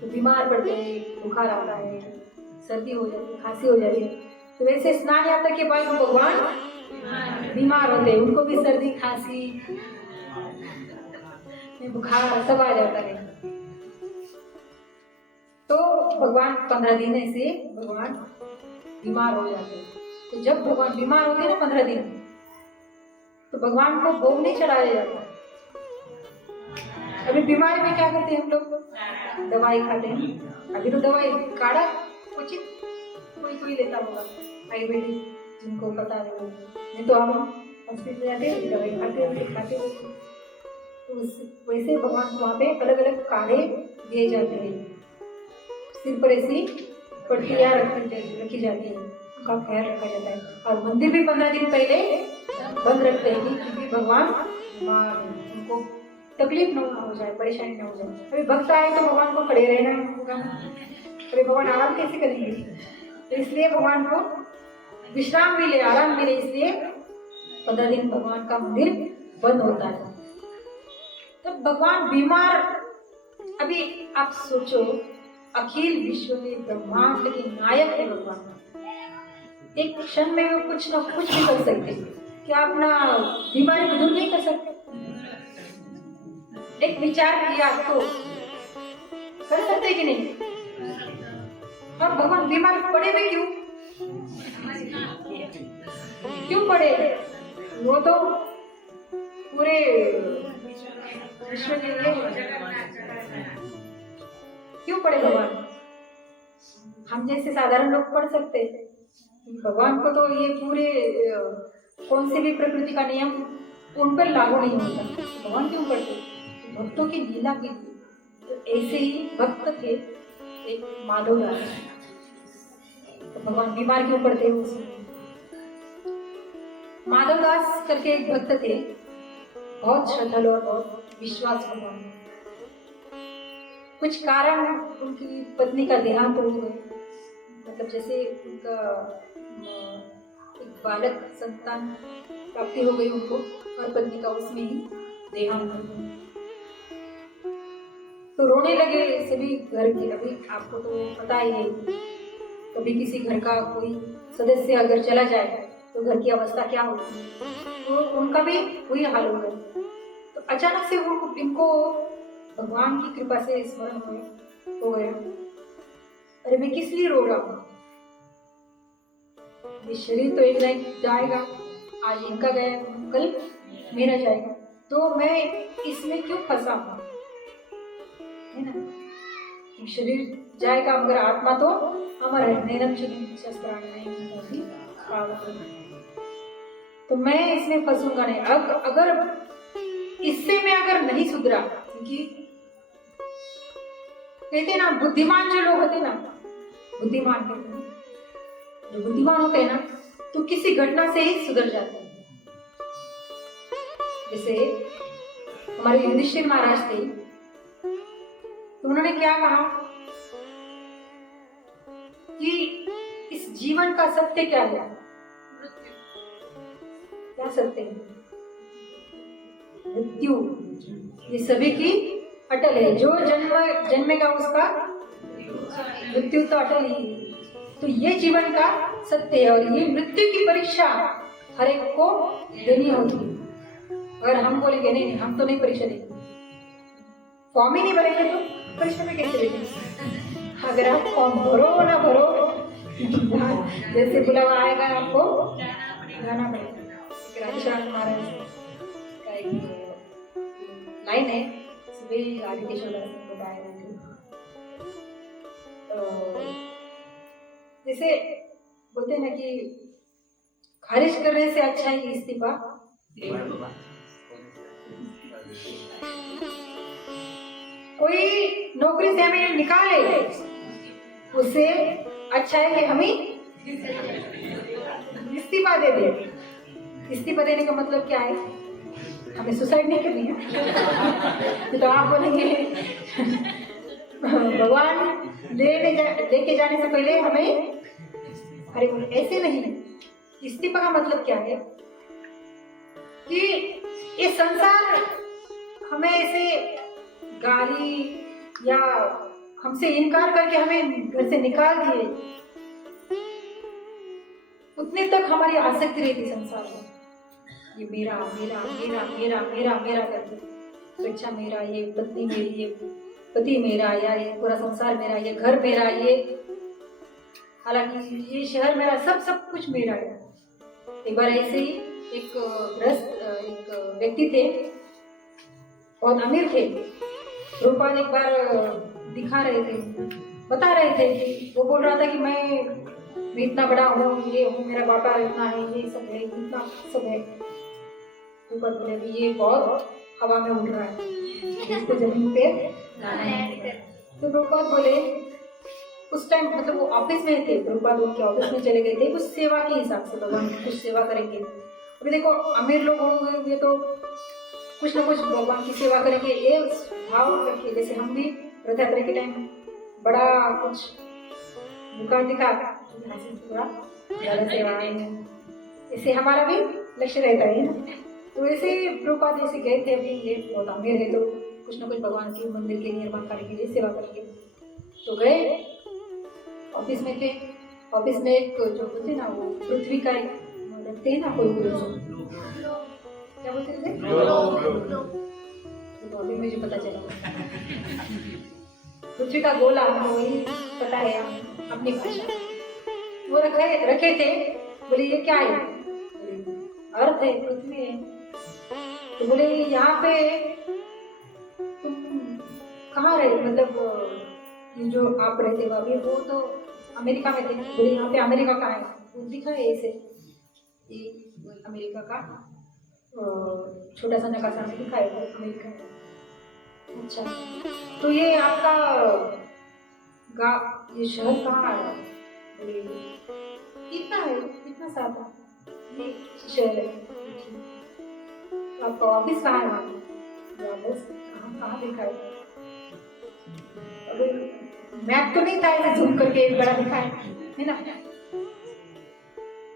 तो बीमार पड़ते हैं, बुखार आता है, सर्दी हो जाती है, खांसी हो जाती है, तो वैसे स्नान यात्रा के बाद भगवान बीमार होते हैं, उनको भी सर्दी खांसी बुखार सब आ जाता है। तो भगवान 15 दिन ऐसे भगवान बीमार हो जाते हैं। तो जब भगवान बीमार होते हैं ना 15 दिन, तो भगवान को भोग नहीं चढ़ाया जाता। अभी बीमारी में क्या करते हैं हम लोग? दवाई खाते हैं। अभी तो दवाई काढ़ा उचित कोई लेता होगा, आयुर्वेदिक जिनको पता है वो, नहीं तो हम हॉस्पिटल जाते हैं दवाई खाते हैं। तो वैसे भगवान को वहाँ पे अलग अलग काढ़े दिए जाते हैं, सिर पर ऐसी पट्टियाँ रखी जाती है, उनका ख्याल रखा जाता है। और मंदिर भी 15 दिन पहले बंद रखते हैं क्योंकि भगवान उनको तकलीफ न हो जाए, परेशानी न हो जाए। अभी भक्त आए तो भगवान को खड़े रहना होगा, अभी भगवान आराम कैसे करेंगे? तो इसलिए भगवान को विश्राम मिले, आराम मिले, इसलिए 15 दिन भगवान का मंदिर बंद होता है। तो भगवान बीमार, अभी आप सोचो, अखिल विश्व के ब्रह्मांड के नायक है भगवान, एक क्षण में वो कुछ ना कुछ भी कर सकते। क्या अपना बीमारी को दूर नहीं कर सकते? एक विचार किया तो कर सकते कि नहीं? और भगवान बीमार पड़े भी क्यों? क्यों पड़े? वो तो पूरे विश्व के लिए क्यों पड़े भगवान? हम जैसे साधारण लोग पढ़ सकते, भगवान को तो ये पूरे कौन से भी प्रकृति का नियम उन पर लागू नहीं होता, भगवान क्यों पढ़ते? भक्तों की लीला के लिए। तो ऐसे ही भक्त थे एक माधवदास, तो भगवान बीमार क्यों पड़ते हैं उसमें? माधवदास करके एक भक्त थे, बहुत श्रद्धालु और बहुत विश्वास भगवान। कुछ कारण उनकी पत्नी का देहांत हो गया, मतलब जैसे उनका एक बालक संतान प्राप्ति हो गई उनको, और पत्नी का उसमें ही देहांत हो गया। तो रोने लगे सभी घर के। अभी आपको तो पता ही है, कभी किसी घर का कोई सदस्य अगर चला जाए तो घर की अवस्था क्या होती है, तो उनका भी वही हाल हो गया। तो अचानक से इनको भगवान की कृपा से स्मरण हो गया, अरे मैं किस लिए रो रहा हूँ? ये शरीर तो एक दिन जाएगा, आज इनका गया कल मेरा जाएगा, तो मैं इसमें क्यों फंसा हूँ? है ना, शरीर जाएगा मगर आत्मा तो अमर है। नैनम शस्त्राण नहीं, तो मैं इसमें फंसूंगा नहीं। अगर इससे मैं अगर नहीं सुधरा, क्योंकि कहते ना बुद्धिमान जो लोग होते ना, बुद्धिमान कहते हैं, जो बुद्धिमान होते हैं ना, तो किसी घटना से ही सुधर जाते हैं। जैसे हमारे युधिष्ठिर महाराज थे, तो उन्होंने क्या कहा कि इस जीवन का सत्य क्या है? क्या सत्य है? मृत्यु। ये सभी की अटल है, जो जन्मेगा उसका मृत्यु तो अटल ही। तो ये जीवन का सत्य है, और ये मृत्यु की परीक्षा हर एक को देनी होगी। अगर हम बोलेंगे नहीं हम तो नहीं परीक्षा देंगे, फॉर्म ही नहीं भरेंगे तो परीक्षा में कैसे देंगे? अगर आप फॉर्म भरो ना भरो, जैसे बुलावा आएगा आपको जाना पड़ेगा। राधेश्याम महाराज का एक लाइन है, सुबह आदिकेश्वर दास ने बताया थे। तो जैसे बोलते हैं ना कि खारिज करने से अच्छा है इस्तीफा। कोई नौकरी से हमें निकाले, उससे अच्छा है कि हमें इस्तीफा दे दे। इस्तीफा देने का मतलब क्या है? हमें सुसाइड नहीं करनी है। तो आप बोलेंगे भगवान लेके जाने से पहले हमें, अरे ऐसे नहीं। इस्तीफा का मतलब क्या है कि ये संसार हमें ऐसे गाली या हमसे इनकार करके हमें घर से निकाल दिए, उतने तक हमारी आसक्ति रहती संसार में। ये मेरा मेरा मेरा मेरा मेरा मेरा करके स्वेच्छा मेरा, ये पत्नी मेरी, ये पति मेरा, या ये पूरा संसार मेरा, ये घर मेरा, ये हालांकि ये शहर मेरा, सब कुछ मेरा है। एक बार ऐसे ही एक व्यक्ति थे, बहुत अमीर थे। प्रभुपाद एक बार दिखा रहे थे, बता रहे थे कि वो बोल रहा था कि मैं इतना बड़ा हूँ, ये हूँ, मेरा बाबा इतना है, ये सब है, इतना सब है। प्रभुपाद बोले अभी ये बहुत हवा में उड़ रहा है, इसको जमीन पे लाना है। तो प्रभुपाद बोले, उस टाइम मतलब वो ऑफिस में थे, प्रभुपाद उनके ऑफिस में चले गए थे कुछ सेवा के हिसाब से, भगवान की कुछ सेवा करेंगे। अभी देखो अमीर लोग होंगे तो कुछ ना कुछ भगवान की सेवा करेंगे, ये भाव रखिए। जैसे हम भी रथ यात्रा के टाइम बड़ा कुछ दुकान दिखा थोड़ा ज़्यादा सेवाएं हैं, इससे हमारा भी लक्ष्य रहता है ना। तो ऐसे प्रभुपाद जैसे गए थे, अभी ये बहुत अमीर है तो कुछ ना कुछ भगवान के मंदिर के निर्माण कार्य के लिए सेवा करेंगे। तो गए, ऑफिस में थे, ऑफिस में एक जो बोलते हैं ना, वो पृथ्वी का एक रखते हैं ना कोई पुरुष, क्या बोलते हैं तो अभी मुझे पता चला पृथ्वी का गोला, हमको वही पता है अपनी भाषा। वो रखे थे, बोले ये क्या है? अर्थ है, पृथ्वी है। तो बोले यहाँ पे तुम कहाँ रहे, मतलब ये जो आप रहते हो अभी, वो तो अमेरिका में थे। बोले यहाँ पे अमेरिका कहाँ है? वो दिखा है ऐसे, ये अमेरिका का छोटा सा नकाशा में दिखा है, वो अमेरिका है। अच्छा, तो ये आपका ये शहर कहाँ आया? बोले कितना है, कितना सा था ये शहर है। आपका ऑफिस कहाँ है? ऑफिस कहाँ देखा है? मैप तो नहीं था ऐसे जूम करके एक बड़ा दिखा है ना।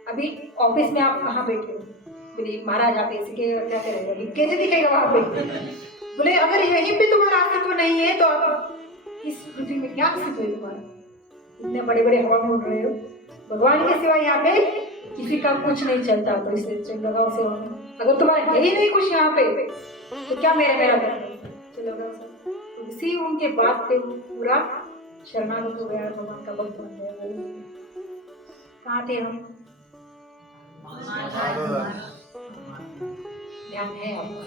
अभी ऑफिस में आप कहाँ बैठे हो? बोले महाराज आप ऐसे के क्या करेंगे, अभी कैसे दिखेगा वहां पे? बोले अगर यहीं पे तुम्हारा अस्तित्व नहीं है तो आप इस पृथ्वी में क्या अस्तित्व है तुम्हारा? इतने बड़े बड़े हवा में उड़ रहे हो, भगवान के सिवा यहाँ पे किसी का कुछ नहीं चलता। तो इससे लगाओ सेवा में, अगर तुम्हारा यही नहीं कुछ यहाँ पे तो क्या मेरा चलो तो इसी उनके बात पे पूरा शरणागत हो गया, भगवान का भक्त बन गया। कहाँ थे हम? ध्यान है आपका?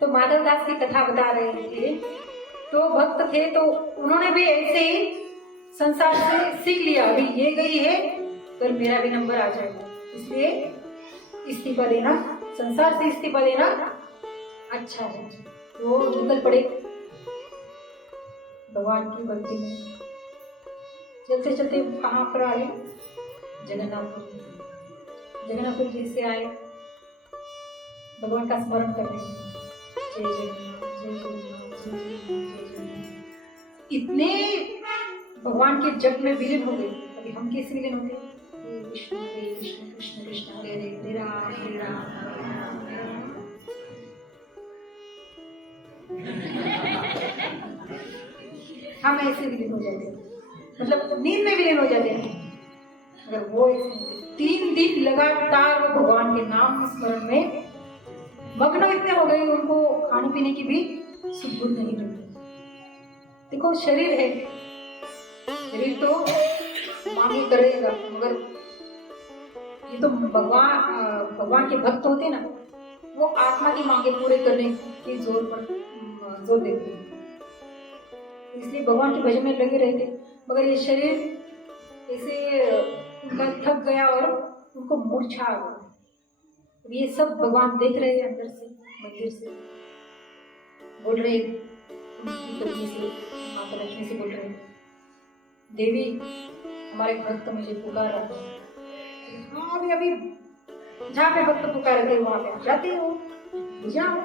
तो माधव दास की कथा बता रहे थे, तो भक्त थे तो उन्होंने भी ऐसे ही संसार से सीख लिया, अभी ये गई है कल मेरा भी नंबर आ जाएगा, इसलिए इस्तीफा देना, संसार से इस्तीफा देना अच्छा है। तो निकल पड़े भगवान की भक्ति में। चलते चलते कहाँ पर आए? जगन्नाथपुर। जगन्नाथपुर जिससे आए भगवान का स्मरण करने, जय जगन्नाथ जय जगन्नाथ जय जगन्नाथ जय जगन्नाथ। इतने भगवान के जप में विलीन हो गए। अभी हम कैसे विलीन होते? कृष्ण हरे कृष्ण कृष्ण कृष्ण हरे हरे, हरे राम हरे राम हरे राम हरे राम। हम ऐसे विलीन हो जाते हैं, मतलब नींद में विलीन हो जाते हैं। अगर वो 3 दिन लगातार वो भगवान के नाम स्मरण में मग्न इतने हो गए, उनको खाने पीने की भी सुध नहीं रही। देखो शरीर है, शरीर तो मांगे करेगा, मगर ये तो भगवान के भक्त होते ना, वो आत्मा की मांगे पूरे करने के जोर देते हैं, इसलिए भगवान के भजन में लगे रहते। मगर ये शरीर ऐसे उनका थक गया और उनको मूर्छा आ गई। ये सब भगवान देख रहे हैं अंदर से, मंदिर से बोल रहे, पत्नी से, माता लक्ष्मी से बोल रहे, देवी हमारे भक्त मुझे पुकार रहा है। हाँ अभी जहाँ पे भक्त पुकार रहे वहां पे जाते हो, जाओ।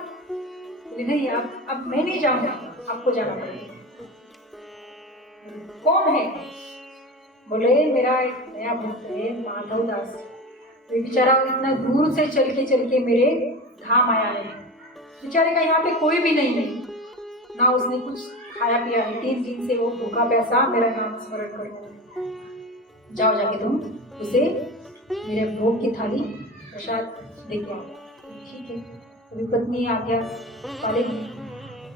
नहीं अब मैं नहीं जाऊंगा, आपको जाना पड़ेगा। कौन है? बोले मेरा एक नया भक्त है माधव दास, बेचारा इतना दूर से चल के मेरे धाम आया है। बेचारे का यहाँ पे कोई भी नहीं है ना, उसने कुछ खाया पिया है, 3 दिन से वो भूखा प्यासा मेरा नाम स्मरण कर रहा है। जाओ जाके तुम उसे मेरे भोग की थाली प्रसाद देके आओ। ठीक है, अभी पत्नी आ गया, पाले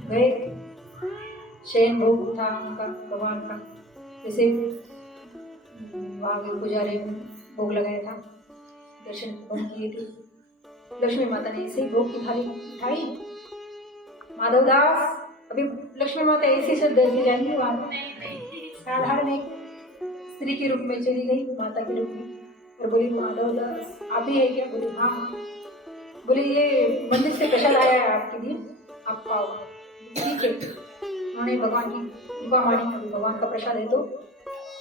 गए, शयन भोग था उनका भगवान का, जैसे वहाँ पुजारी ने भोग लगाया था, दर्शन बंद किए थे। लक्ष्मी माता ने ऐसे ही भोग की थाली उठाई। माधव दास अभी लक्ष्मी माता ऐसे से डर जाएंगे, वहां साधारण एक स्त्री के रूप में चली गई, माता के रूप में, और बोली माधव दास आप ही है क्या? बोले हाँ। बोले ये मंदिर से प्रसाद आया है आपके लिए, आप पाओ। ठीक है, उन्होंने भगवान की कृपा मानी, अभी भगवान का प्रसाद है तो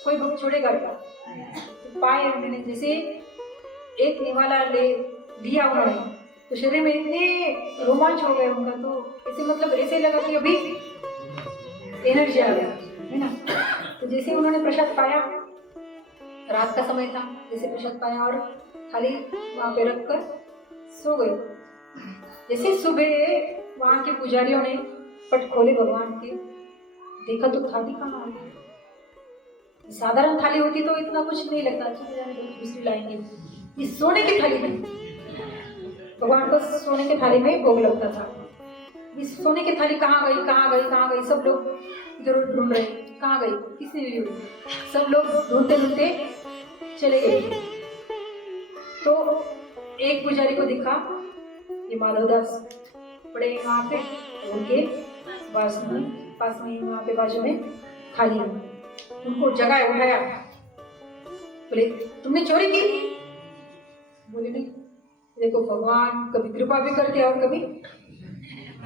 कोई भक्त छोड़ेगा क्या? पाए उन्होंने, जैसे एक निवाला लिया उन्होंने तो शरीर में इतने रोमांच हो गए उनका, तो ऐसे मतलब ऐसे लगा कि अभी एनर्जी आ गया है ना। तो जैसे उन्होंने प्रसाद पाया, रात का समय था, जैसे प्रसाद पाया और थाली वहां पे रख कर सो गए। जैसे सुबह वहां के पुजारियों ने पट खोले भगवान के, देखा तो थाली कहाँ आ गई। साधारण थाली होती तो इतना कुछ नहीं लगता, चलो जाने दो दूसरी लाएंगे। ये सोने की थाली में भगवान को सोने की थाली में भोग लगता था। ये सोने की थाली कहाँ गई कहाँ गई कहाँ गई, सब लोग इधर ढूंढ रहे कहाँ गई, किसने ली हुई। सब लोग ढूंढते ढूंढते चले गए। तो एक पुजारी को दिखा ये माधवदास पड़े वहाँ पे, उनके पास में वहाँ पे बाजू में खाली है। उनको जगाया, उठाया, बोले तुमने चोरी की? बोले नहीं। देखो भगवान कभी कृपा भी करते और कभी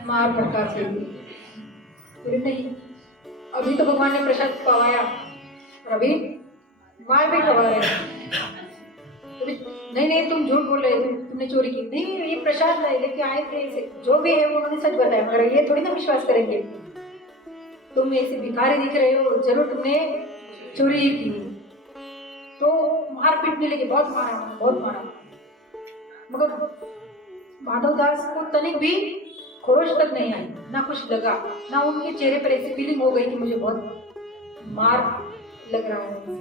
मार फटकार से। बोले नहीं, अभी तो भगवान ने प्रसाद पवाया और अभी मार भी खवा रहे। नहीं तुम झूठ बोल रहे थे, तुमने चोरी की नहीं, ये प्रसाद लेके आए थे ऐसे, जो भी है उन्होंने सच बताया, मगर ये थोड़ी ना विश्वास करेंगे। तुम ऐसे भिखारी दिख रहे हो, जरूर तुमने चोरी की। तो मार पीटने लगे, बहुत मारा। मगर माधवदास को तनिक भी खरोश तक नहीं आई, ना कुछ लगा, ना उनके चेहरे पर ऐसी फीलिंग हो गई कि मुझे बहुत मार लग रहा है।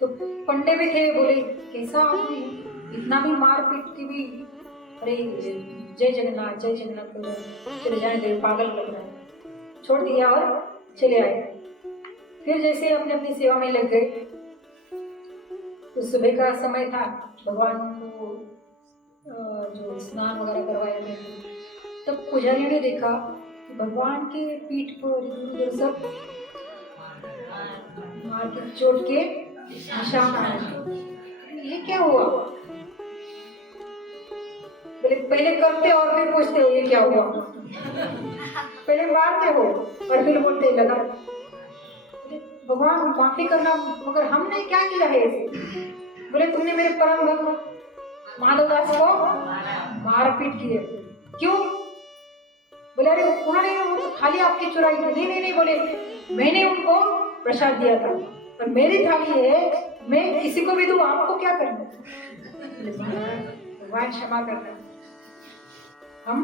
तो पंडे भी थे, बोले कैसा आदमी, इतना भी मार पीट के भी, अरे जय जगन्नाथ चले जाने दे, पागल लग रहा है। छोड़ दिया और चले आए। फिर जैसे अपने अपनी सेवा में लग गए। तो सुबह का समय था, भगवान को जो स्नान वगैरह करवाया गया, तब पुजारी ने देखा कि भगवान के पीठ पर इधर उधर सब मार के चोट के निशान आए। ये क्या हुआ? पहले करते और फिर पूछते हो ये क्या हुआ। पहले मारते हो और फिर बोलते लगा। भगवान माफी करना, मगर हमने क्या किया है ऐसे? बोले तुमने मेरे परम भक्त माधवदास को मारपीट की है। क्यों? बोले अरे उन्होंने थाली आपकी चुराई थी। नहीं बोले मैंने उनको प्रसाद दिया था और मेरी थाली है, मैं किसी को भी दूं, आपको क्या करना? भगवान क्षमा करना, हम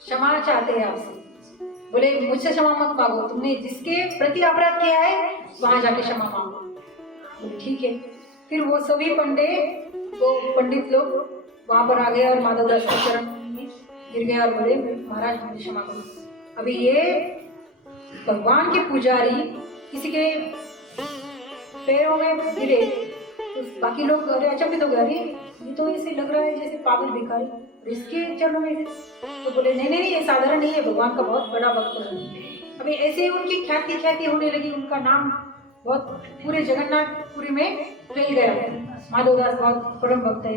क्षमा चाहते हैं आपसे। बोले मुझसे क्षमा मत मांगो, तुमने जिसके प्रति अपराध किया है वहां जाके क्षमा मांगो। ठीक है। फिर वो सभी पंडित लोग वहां पर आ गए और माधवदास के चरण में गिर गए और बोले महाराज मुझे क्षमा करो। अभी ये भगवान के पुजारी किसी के पैरों में गिरे तो बाकी लोग अरे अचंभित हो गए, अरे ये तो ऐसे लग रहा है जैसे पागल भिखारी, इसके चरणों में। तो बोले नहीं ये साधारण नहीं है, भगवान का बहुत बड़ा भक्त है। अभी ऐसे ही उनकी ख्याति होने लगी, उनका नाम बहुत पूरे जगन्नाथपुरी में फैल गया। माधवदास बहुत परम भक्त है।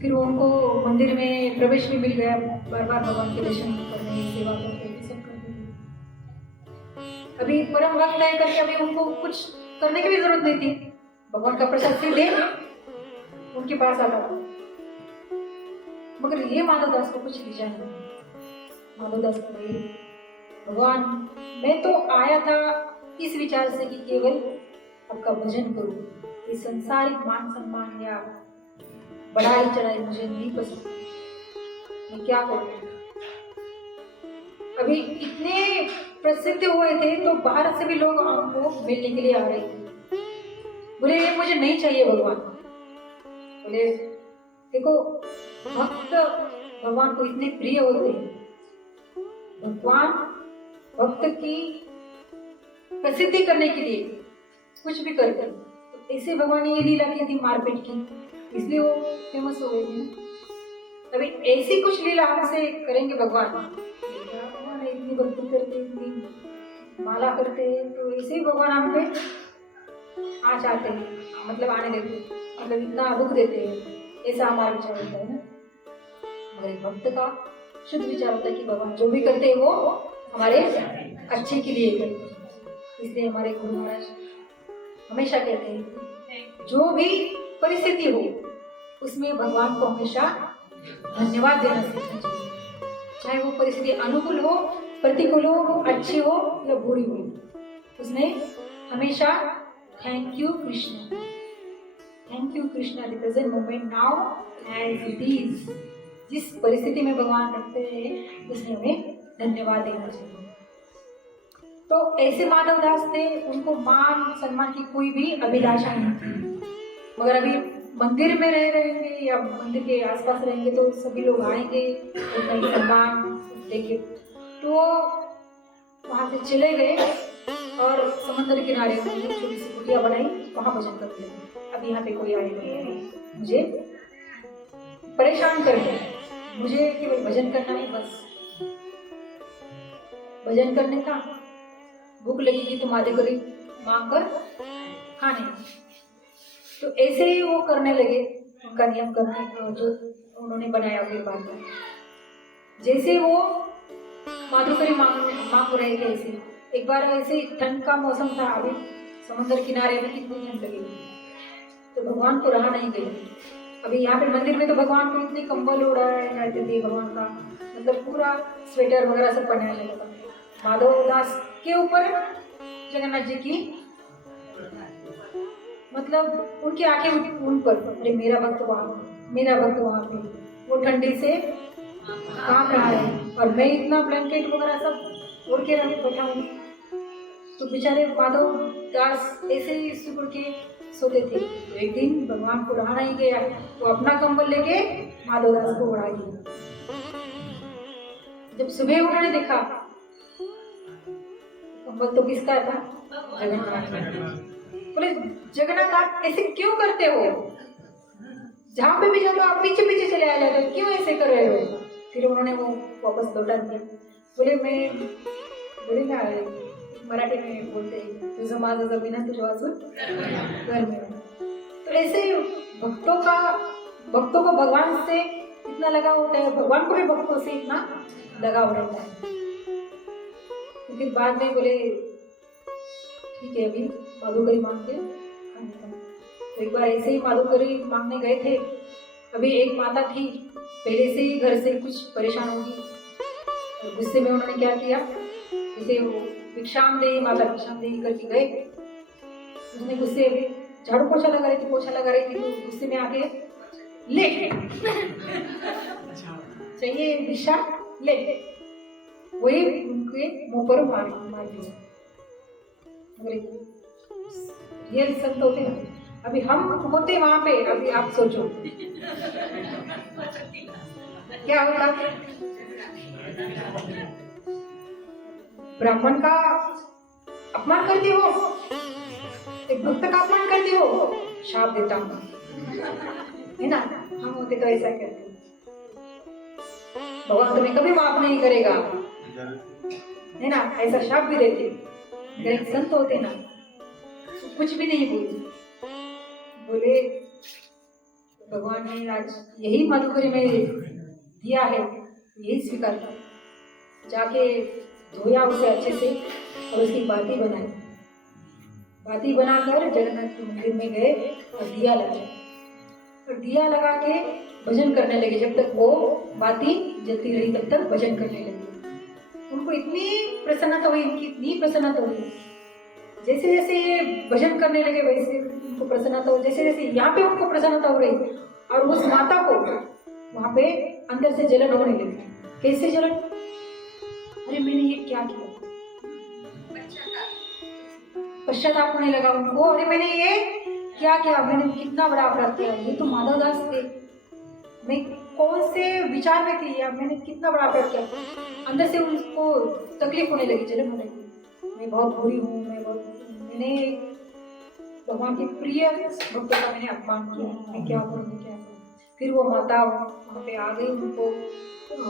फिर उनको मंदिर में प्रवेश भी मिल गया, बार भगवान के दर्शन करने, सेवा करते, सब करते थे। अभी परम भक्त है करके अभी उनको कुछ करने की भी जरूरत नहीं थी, भगवान का प्रसाद सीधे उनके पास आता था। मगर ये माधवदास को कुछ लीजा नहीं। माधवदास को भगवान मैं तो आया था इस विचार से कि केवल आपका भजन करूं, ये संसारिक मान सम्मान या बढ़ाई चढ़ाई मुझे नहीं पसंद, मैं क्या करूं। अभी इतने प्रसिद्ध हुए थे तो बाहर से भी लोग हमको मिलने के लिए आ रहे थे। बोले ये मुझे नहीं चाहिए भगवान। बोले देखो भक्त भगवान को इतने प्रिय होते हैं, भगवान भक्त की प्रसिद्धि करने के लिए कुछ भी करते हैं। तो ऐसे भगवान ने ये लीला की थी मारपीट की, इसलिए वो फेमस हो गए थे ना। अभी ऐसी कुछ लीला हमसे करेंगे भगवान, इतनी भक्ति करते, इतनी माला करते हैं, तो ऐसे ही भगवान हम पे आ चाहते हैं, मतलब आने देते, मतलब इतना दुख देते हैं, ऐसा हमारा विचार होता है ना। मगर भक्त का शुद्ध विचार होता है कि भगवान जो भी करते हैं वो हमारे अच्छे के लिए करते हैं। इसलिए हमारे गुरु महाराज हमेशा कहते हैं जो भी परिस्थिति हो उसमें भगवान को हमेशा धन्यवाद देना सीखना चाहिए, चाहे वो परिस्थिति अनुकूल हो, प्रतिकूल हो, अच्छी हो या बुरी हो, उसने हमेशा thank you Krishna, thank you Krishna, the present moment now as it is, जिस परिस्थिति में भगवान रखते हैं उसमें हमें धन्यवाद देना चाहिए। तो ऐसे माधव दास थे, उनको मान सम्मान की कोई भी अभिलाषा नहीं थी, मगर अभी मंदिर में रह रहेंगे या मंदिर के आसपास रहेंगे तो सभी लोग आएंगे, उतना ही सम्मान देंगे। तो वहाँ से चले गए और समुद्र किनारे में छोटी सी कुटिया बनाई, वहाँ भजन करते लगे। अब यहाँ पे कोई आए नहीं है, मुझे परेशान कर दिया, मुझे केवल भजन करना है, बस भजन करने का, भूख लगेगी तो माधे करी मांग कर खाने। तो ऐसे ही वो करने लगे, उनका नियम करने का जो उन्होंने बनाया फिर बाद में। जैसे वो माधुकरी मांग रहे थे, ऐसे एक बार ऐसे ठंड का मौसम था, अभी समुद्र किनारे में कितनी ठंड लगेगी, तो भगवान को रहा नहीं गई। अभी यहाँ पे मंदिर में तो भगवान को इतने कंबल उड़ाए रहते थे, भगवान का मतलब पूरा स्वेटर वगैरह सब पहनाया जाता था। माधव दास के ऊपर जगन्नाथ जी की मतलब उनकी आंखें उन पर, अरे मेरा भक्त वहाँ, मेरा भक्त वहाँ पे, वो ठंडी से कांप रहा है और मैं इतना ब्लैंकेट वगैरह सब ओढ़ के बैठा हूँ। तो बेचारे माधव दास ऐसे ही सुबह के सोते थे। तो एक दिन भगवान को रहा नहीं गया, तो अपना कंबल लेके माधव दास को उड़ा दिया। जब सुबह उन्होंने देखा, कंबल तो किसका था? जगन्नाथ। बोले जगन्नाथ आप ऐसे क्यों करते हो? जहाँ पे भी जाते हो आप पीछे पीछे चले आ जाते हो, क्यों ऐसे कर रहे हो? फिर उन्होंने वो वापस लौटा दिया। बोले ना मराठी में बोलते हैं, तुझं माझं जमीन तुझे वाचून घर में। तो ऐसे भक्तों को भगवान से इतना लगाव होता है, भगवान को भी भक्तों से इतना लगाव रहता है। तो फिर बाद में बोले ठीक है, अभी माधुकरी मांग के खाने का। तो एक बार ऐसे ही माधुकरी मांगने गए थे। अभी एक माता थी, पहले से ही घर से कुछ परेशान होगी, और गुस्से में उन्होंने क्या किया, जैसे वो भिक्षाम देही माता भिक्षाम देही करके गए। उसने गुस्से में झाड़ू पोछा लगा रही थी, तो गुस्से में आके ले चाहिए भिक्षा ले, वही उनके मुंह पर मार दिया। रियल संत होते हैं। अभी हम होते वहां पे, अभी आप सोचो क्या होता। ब्राह्मण का अपमान करती हो, एक भक्त का अपमान करती हो, शाप देता हूँ, है ना? हम होते तो ऐसा करते, भगवान तुम्हें कभी माफ नहीं करेगा, है ना? ऐसा शाप भी देते। अगर एक संत होते ना तो कुछ भी नहीं बोले भगवान ने आज यही मधुकरी में दिया है, यही स्वीकार कर। जाके धोया उसे अच्छे से और उसकी बाती बनाकर जगन्नाथ के मंदिर में गए और दिया लगाया, और दिया लगा के भजन करने लगे। जब तक वो बाती जलती रही तब तक भजन करने लगे। उनको इतनी प्रसन्नता हुई, जैसे जैसे ये भजन करने लगे वैसे उनको प्रसन्नता हो, जैसे जैसे यहाँ पे उनको प्रसन्नता हो रही, और उस माता को वहां पे अंदर से जलन होने लगी। कैसे जलन? अरे मैंने ये क्या किया, पश्चाताप होने लगा उनको। अरे मैंने ये क्या किया, मैंने कितना बड़ा अपराध किया, ये तो माधव दास थे, मैं कौन से विचार में थी, या मैंने कितना बड़ा अपराध किया। अंदर से उनको तकलीफ होने लगी, जलन होने लगी। मैं बहुत बुरी हूँ, मैंने भगवान के प्रिय भक्तों का मैंने अपमान किया, मैं क्या करूँ। फिर वो माता वहाँ पे आ गई, उनको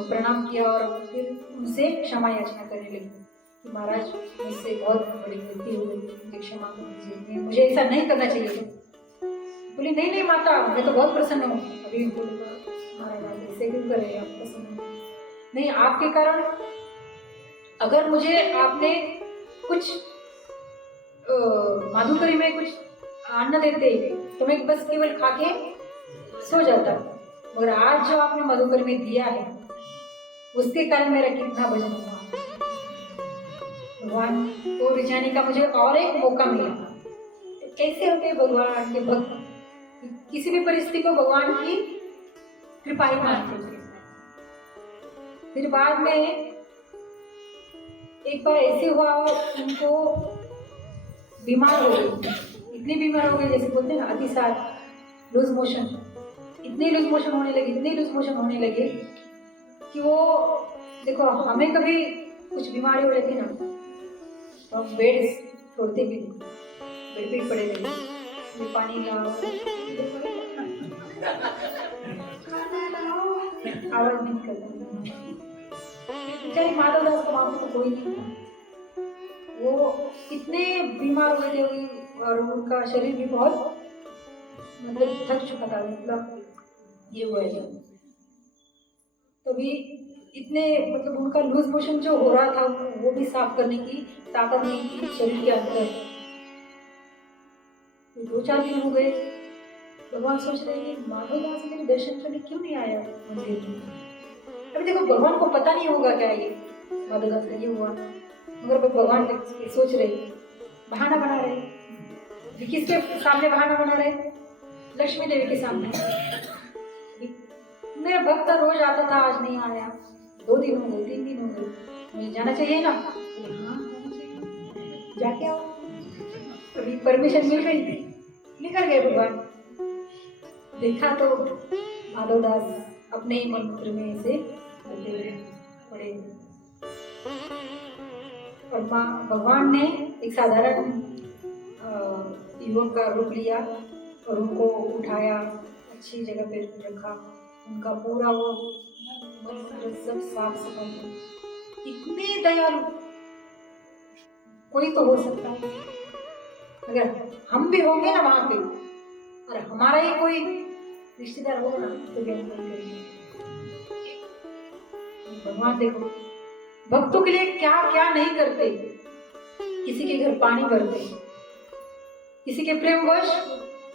प्रणाम किया और फिर उनसे क्षमा याचना करने लगी कि महाराज मुझसे बहुत बड़ी गलती हो गई, मुझे क्षमा कर दीजिए, मुझे ऐसा नहीं करना चाहिए। बोली नहीं माता, मैं तो बहुत प्रसन्न हूँ। अभी महाराज आप ऐसे क्यों कर रहे हैं, आप प्रसन्न नहीं, आपके कारण अगर मुझे आपने कुछ माधुकरी में कुछ अन्न देते तो मैं बस केवल खा के सो जाता, मगर आज जो आपने मधुकरी में दिया है उसके कारण मेरा कितना भजन हुआ। भगवान को रिझाने का मुझे और एक मौका मिला। तो कैसे होते भगवान के भक्त, किसी भी परिस्थिति को भगवान की कृपा ही मानते थे। फिर बाद में एक बार ऐसे हुआ उनको बीमार हो गई, इतनी बीमार हो गई जैसे बोलते हैं ना अतिसार, लूज मोशन, इतने लूज मोशन होने लगे, इतने लूज मोशन होने लगे कि वो देखो हमें कभी कुछ बीमारी हो जाती ना तो हम बेड छोड़ते भी नहीं, बेड पे पड़े रहे, पानी लाओ, आवाज नहीं निकलता। बेचारी माधव दास को वहां तो कोई नहीं था, वो इतने बीमार हो गए थे और उनका शरीर भी बहुत मतलब थक चुका था, मतलब ये हुआ है तभी इतने मतलब उनका लूज मोशन जो हो रहा था वो भी साफ करने की ताकत नहीं थी शरीर के अंदर। 2-4 दिन हो गए, भगवान सोच रहे हैं माधव दास मेरे दर्शन करने क्यों नहीं आया मंदिर में। अभी देखो भगवान को पता नहीं होगा क्या ये माधव दास का ये हुआ, मगर भगवान सोच रहे बहाना बना रहे, किसके सामने बहाना बना रहे, लक्ष्मी देवी के सामने। मेरा भक्त रोज आता था, आज नहीं आया, 2 दिन हो गए, 3 दिन हो गए, मुझे जाना चाहिए ना, हाँ जाके आओ। कभी परमिशन मिल गई, निकल गए भगवान। देखा तो माधव दास अपने ही मंत्र में से पड़े और भगवान ने एक साधारण युवक का रूप लिया और उनको उठाया, अच्छी जगह पे रखा, उनका पूरा वो सब साफ सफाई, इतने दयालु कोई तो हो सकता है। अगर हम भी होंगे ना वहां पे और हमारा ही कोई रिश्तेदार होगा ना तो भी हम नहीं करेंगे। भगवान देखो भक्तों के लिए क्या क्या नहीं करते, किसी के घर पानी भरते, किसी के प्रेमवश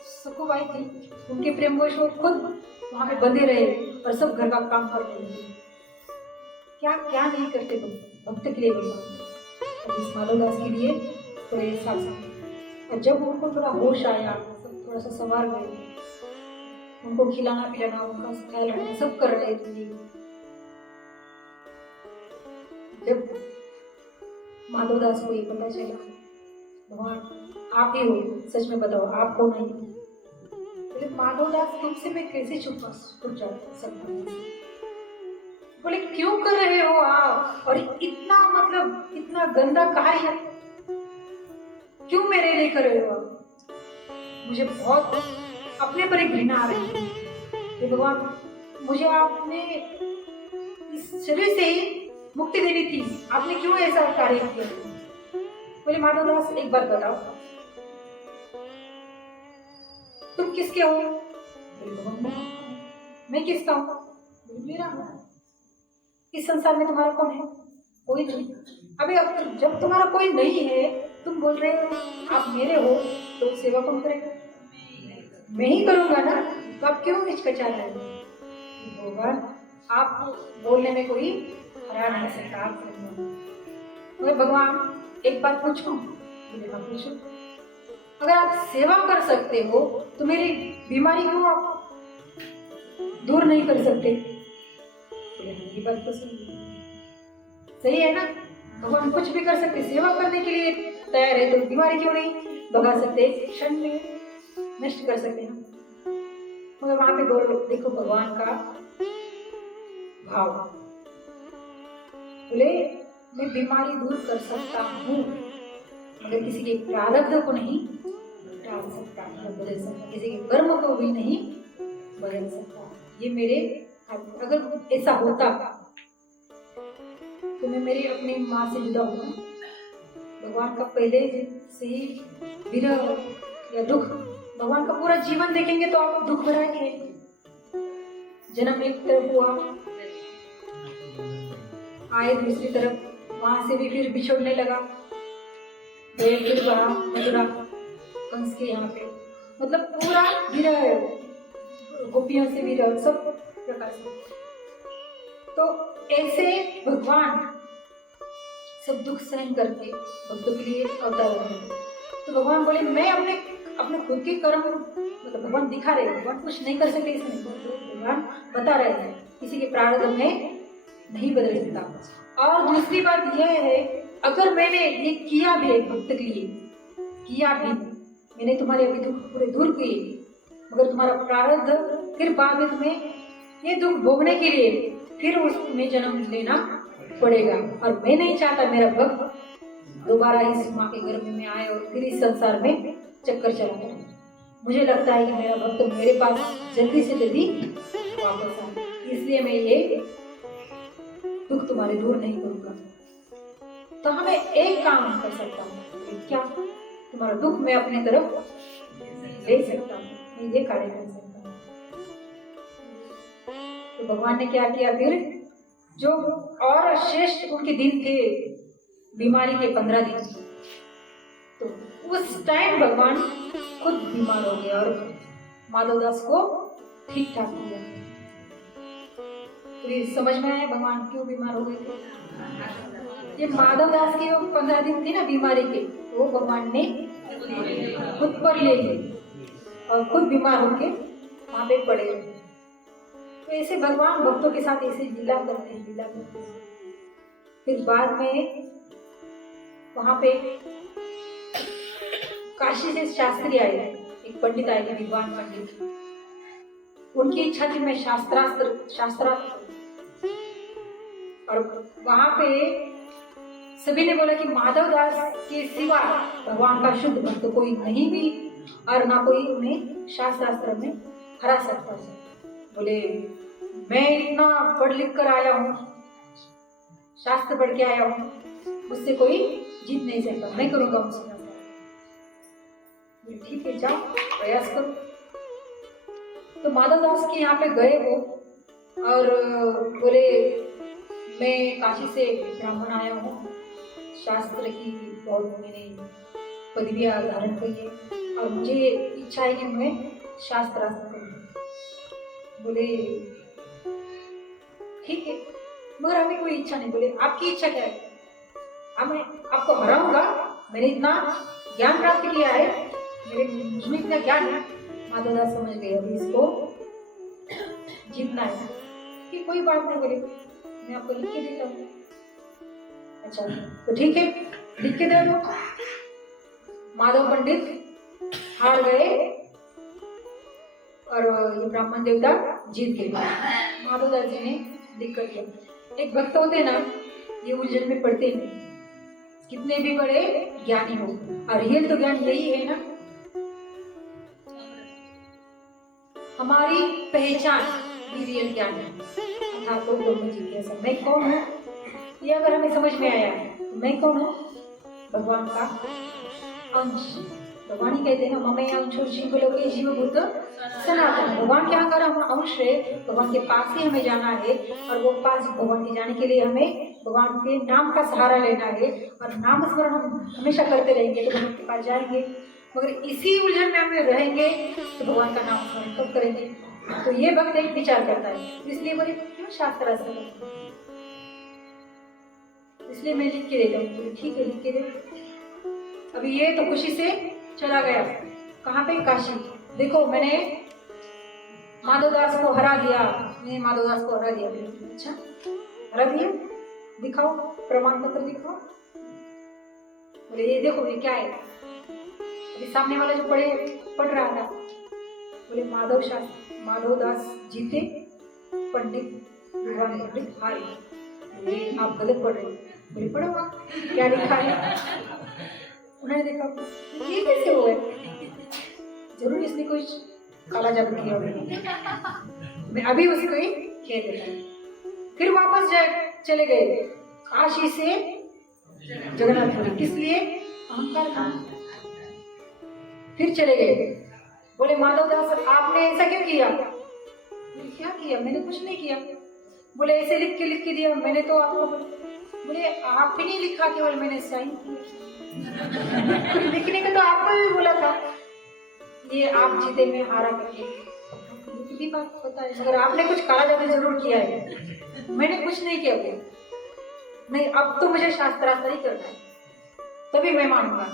सकुबाई थी, उनके प्रेमवश वो खुद वहां पे बंधे रहे और सब घर का काम कर रहे थे, क्या क्या नहीं करते भक्त के लिए भगवान। इस माधव दास के लिए थोड़ा ये साफ, और जब उनको थोड़ा होश आया, सब थोड़ा सा सवार गए, उनको खिलाना पिलाना, उनका ख्याल रखना सब कर रहे थे। जब माधव दास को ये पता चला भगवान आप ही हो, सच में बताओ आप हो नहीं, तो माधव दास तुमसे मैं कैसे छुप सकता, बोले क्यों कर रहे हो आप, और इतना मतलब इतना गंदा कार्य क्यों मेरे लिए कर रहे हो आप। मुझे बहुत अपने पर एक घृणा आ रही है कि भगवान मुझे आपने इस शरीर से ही मुक्ति देनी थी, आपने क्यों ऐसा कार्य किया। बोले माधव दास एक बात बताओ तुम किसके हो। मैं किसका हूँ, मेरा हूँ। इस संसार में तुम्हारा कौन है, कोई नहीं। अभी अब जब तुम्हारा कोई नहीं है तुम बोल रहे हो आप मेरे हो, तो सेवा कौन करेगा, मैं ही करूंगा ना, तो आप क्यों हिचकिचा रहे हो। भगवान आप बोलने में कोई हरा नहीं सकता, मगर भगवान एक बात पूछूं, पूछो, अगर आप सेवा कर सकते हो तो मेरी बीमारी क्यों आप दूर नहीं कर सकते। ये बात तो सही है ना, भगवान कुछ भी कर सकते, सेवा करने के लिए तैयार है, तो बीमारी क्यों नहीं भगा सकते, क्षण में नष्ट कर सकते हैं। मगर वहां पे देखो भगवान का भाव, बोले मैं बीमारी दूर कर सकता हूँ मगर किसी के प्रारब्ध को नहीं टाल सकता, बदल सकता, किसी के कर्म को भी नहीं बदल सकता। ये मेरे, अगर ऐसा होता तो मैं मेरी अपनी माँ से जुदा हुआ, भगवान का पहले से ही विरह या दुख, भगवान का पूरा जीवन देखेंगे तो आप दुख भरा ही है। जन्म एक तरफ हुआ, आए दूसरी तरफ, वहां से भी फिर बिछोड़ने लगा, फिर वहां मथुरा कंस के यहाँ पे, मतलब पूरा विरह है, गोपियों से विरह, सब प्रकार से। तो ऐसे भगवान सब दुख सहन करके भक्तों के लिए अवतार है। तो भगवान बोले मैं अपने खुद के कर्म, मतलब भगवान दिखा रहे, भगवान कुछ नहीं कर सकते इसमें, भगवान बता रहे हैं किसी के प्रारब्ध में नहीं बदल सकता। और दूसरी बात यह है, अगर मैंने ये किया भी एक भक्त के लिए, किया भी, मैंने तुम्हारे अभी दुख पूरे दूर किए, मगर तुम्हारा प्रारब्ध फिर बाद में तुम्हें ये दुख भोगने के लिए फिर उसमें जन्म लेना पड़ेगा। और मैं नहीं चाहता मेरा भक्त दोबारा इस माँ के गर्भ में आए और फिर इस संसार में चक्कर चलाए। मुझे लगता है कि मेरा भक्त मेरे पास जल्दी से जल्दी वापस आए, इसलिए मैं ये दुख तुम्हारे दूर नहीं करूंगा। तो हमें एक काम कर सकता हूँ, क्या? तुम्हारा दुख मैं अपने तरफ ले सकता हूँ, मैं ये कार्य कर सकता हूँ। तो भगवान ने क्या किया फिर? जो और श्रेष्ठ उनके दिन थे बीमारी के 15 दिन, तो उस टाइम भगवान खुद बीमार हो गया और माधवदास को ठीक ठाक किया। तो ये समझ में आया भगवान क्यों बीमार हो गए थे? ये माधवदास के 15 दिन थे ना बीमारी के, वो भगवान ने खुद पर ले लिए और खुद बीमार होके वहां पे पड़े। तो ऐसे भगवान भक्तों के साथ ऐसे लीला करते हैं, लीला करते हैं। फिर बाद में वहां पे काशी से शास्त्री आए, एक पंडित आए थे, विद्वान पंडित। उनकी इच्छा थी मैं शास्त्रार्थ, और वहां पे सभी ने बोला कि माधवदास के सिवा भगवान का शुद्ध भक्त कोई नहीं भी और ना कोई उन्हें शास्त्रास्त्र में हरा सकता है। बोले मैं इतना पढ़ लिख कर आया हूँ, शास्त्र पढ़ के आया हूँ, मुझसे कोई जीत नहीं सकता, मैं करूँगा मुझसे। ठीक है, जाओ प्रयास करो। तो माधवदास के यहाँ पे गए वो और बोले मैं काशी से ब्राह्मण आया हूँ, शास्त्र की बहुत मैंने पदवियां धारण की है और मुझे इच्छा है कि मैं शास्त्रार्थ करूँ। बोले ठीक है, मगर हमें कोई इच्छा नहीं। बोले आपकी इच्छा क्या है? मैं आपको हराऊंगा, मैंने इतना ज्ञान प्राप्त किया है, मुझमें इतना ज्ञान है। माधवदास समझ गए अभी इसको जीतना है कि कोई बात नहीं। बोले मैं आपको लिख के देता हूँ। अच्छा तो ठीक है, लिख के दे दो। माधव पंडित हार गए और ये ब्राह्मण देवता जीत गए। माधवदास जी ने लिख कर दिया। एक भक्त होते ना, ये उलझन में पड़ते नहीं, कितने भी बड़े ज्ञानी हो। और रियल तो ज्ञान यही है ना, हमारी पहचान भी रियल ज्ञान है। अर्थात तो ब्रह्म जिज्ञासा, मैं कौन हूँ ये अगर हमें समझ में आया तो मैं कौन हूँ? भगवान का अंश। भगवान ही कहते हैं ना, ममे अंशो जीवलोके जीवभूत सनातन। भगवान के यहाँ हम अंश है, भगवान के पास ही हमें जाना है। और वो पास भगवान के जाने के लिए हमें भगवान के नाम का सहारा लेना है। और नाम स्मरण हम हमेशा करते रहेंगे तो भगवान के पास जाएंगे। मगर इसी उलझन में हमें रहेंगे तो भगवान का नाम स्मरण कब करेंगे? तो ये भक्त एक विचार करता है, इसलिए बोले क्यों शास्त्र, इसलिए मैं लिख के देता हूँ। ठीक है, लिख के दे। अभी ये तो खुशी से चला गया, कहाँ पे? काशी। देखो मैंने माधवदास को हरा दिया, मैंने माधवदास को हरा दिया। अच्छा हरा दिया, दिखाओ प्रमाण पत्र दिखाओ। बोले ये देखो ये क्या है? अभी सामने वाला जो पढ़ रहा था, बोले माधवदास जीते, पंडित विद्वान पंडित हारे। ये आप गलत पढ़ रहे हो। बोले पढ़ो आप क्या लिखा है। उन्होंने देखा ये कैसे हो गए, जरूर इसने कुछ काला जादू किया होगा। मैं अभी उसको ही खेल देता हूँ। फिर वापस चले गए काशी से जगन्नाथपुरी। किस लिए? अहंकार था। फिर चले गए, बोले माधवदास आपने ऐसा क्यों किया? क्या किया? मैंने कुछ नहीं किया। बोले ऐसे लिख के दिया मैंने तो आपको। बोले आप ही नहीं लिखा, केवल मैंने साइन किया। लिखने का तो आपको भी बोला था। ये आप जीते में हारा करके भी बात पता है, मगर आपने कुछ काला जादू जरूर किया है। मैंने कुछ नहीं किया। नहीं, अब तो मुझे शास्त्रार्थ ही करना है, तभी मैं मानूंगा।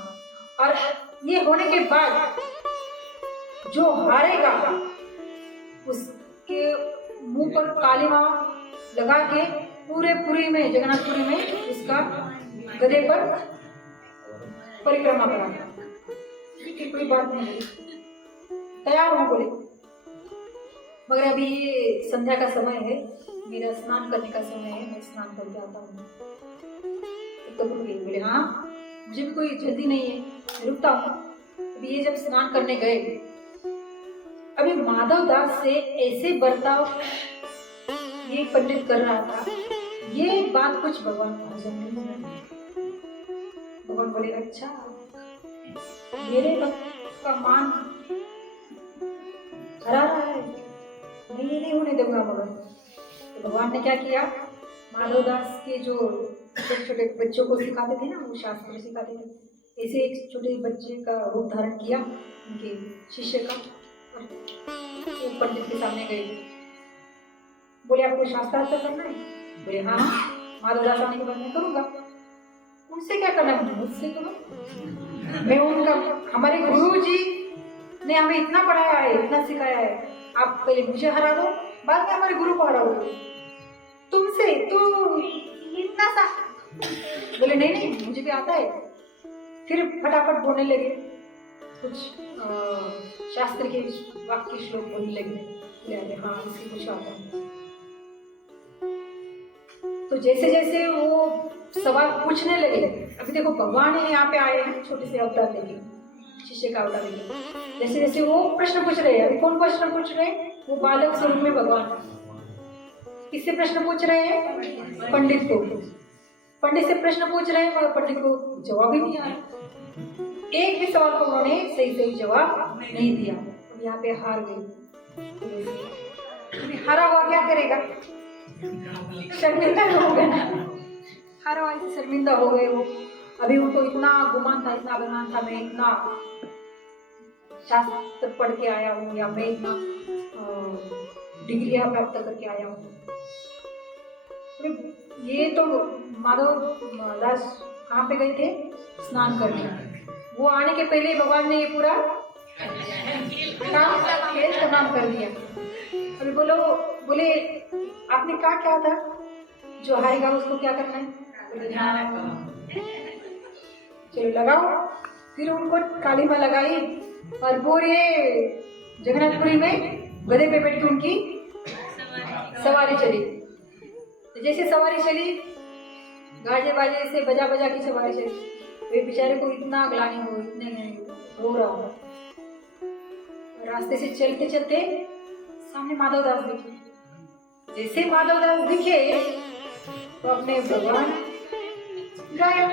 और ये होने के बाद जो हारेगा उसके मुंह पर कालिमा लगा के पूरे पुरी में, जगन्नाथपुरी में उसका गधे पर परिक्रमा करा। ठीक है, कोई बात नहीं, तैयार हूँ बोले। मगर अभी ये संध्या का समय है, मेरा स्नान करने का समय है, मैं स्नान करके आता हूँ। तो बोले हाँ, मुझे भी कोई जल्दी नहीं है, रुकता हूँ। अभी ये जब स्नान करने गए, अभी माधव दास से ऐसे बर्ताव ये पंडित कर रहा था, ये बात कुछ भगवान को हजम नहीं हुआ। भगवान बोले अच्छा, मेरे भक्त का मान हरा रहा है, मैं ये नहीं होने दूंगा। मगर तो भगवान ने क्या किया, माधव दास के जो छोटे छोटे बच्चों को सिखाते थे ना, वो शास्त्र सिखाते थे, ऐसे एक छोटे बच्चे का रूप धारण किया उनके शिष्य का, और वो पंडित के सामने गए। बोले आपको शास्त्रार्थ करना है? बोले हाँ, माधव दास आने के बाद मैं करूँगा। उनसे क्या करना है, मुझसे करो। मैं उनका, हमारे गुरु जी ने हमें इतना पढ़ाया है, इतना सिखाया है, आप पहले मुझे हरा दो, बाद में हमारे गुरु को हराओगे। तुमसे तो इतना सा। बोले नहीं नहीं, मुझे भी आता है। फिर फटाफट बोलने लगे, कुछ शास्त्र के वाक्य श्लोक बोलने लगे। हाँ, इसकी कुछ आता है। तो जैसे जैसे वो सवाल पूछने लगे, अभी देखो भगवान यहाँ पे आए हैं छोटे से अवतार लेके, शिष्य का अवतार लेके। जैसे जैसे वो प्रश्न पूछ रहे हैं, अभी कौन प्रश्न पूछ रहे हैं? वो बालक स्वरूप में भगवान किससे प्रश्न पूछ रहे हैं? पंडित को। पंडित से प्रश्न पूछ रहे हैं, मगर पंडित को जवाब ही नहीं आ रहा। एक भी सवाल को उन्होंने सही सही जवाब नहीं दिया। यहाँ पे हार गए। हारा हुआ क्या करेगा? शर्मिंदा हो गए ना, हारा हुआ से शर्मिंदा हो गए वो। अभी उनको इतना गुमान था, इतना अभिमान था, मैं इतना शास्त्र पढ़ के आया हूँ, या मैं इतना डिग्रियां प्राप्त करके आया हूँ। ये तो माधव दास कहाँ पे गए थे? स्नान करने। वो आने के पहले भगवान ने ये पूरा खेल तमाम कर दिया। अभी बोले आपने क्या था? जो हारेगा उसको क्या करना है? चलो लगाओ। फिर उनको काली माँ लगाई और पूरे जगन्नाथपुरी में गधे पे बैठ के उनकी सवारी चली। जैसे सवारी चली, गाजे बाजे से बजा बजा की सवारी चली। वे बेचारे को इतना ग्लानि हो, इतने रो रहा हो। रास्ते से चलते चलते सामने माधव दास दिखे। जैसे माधव दास दिखे तो अपने भगवान गायब।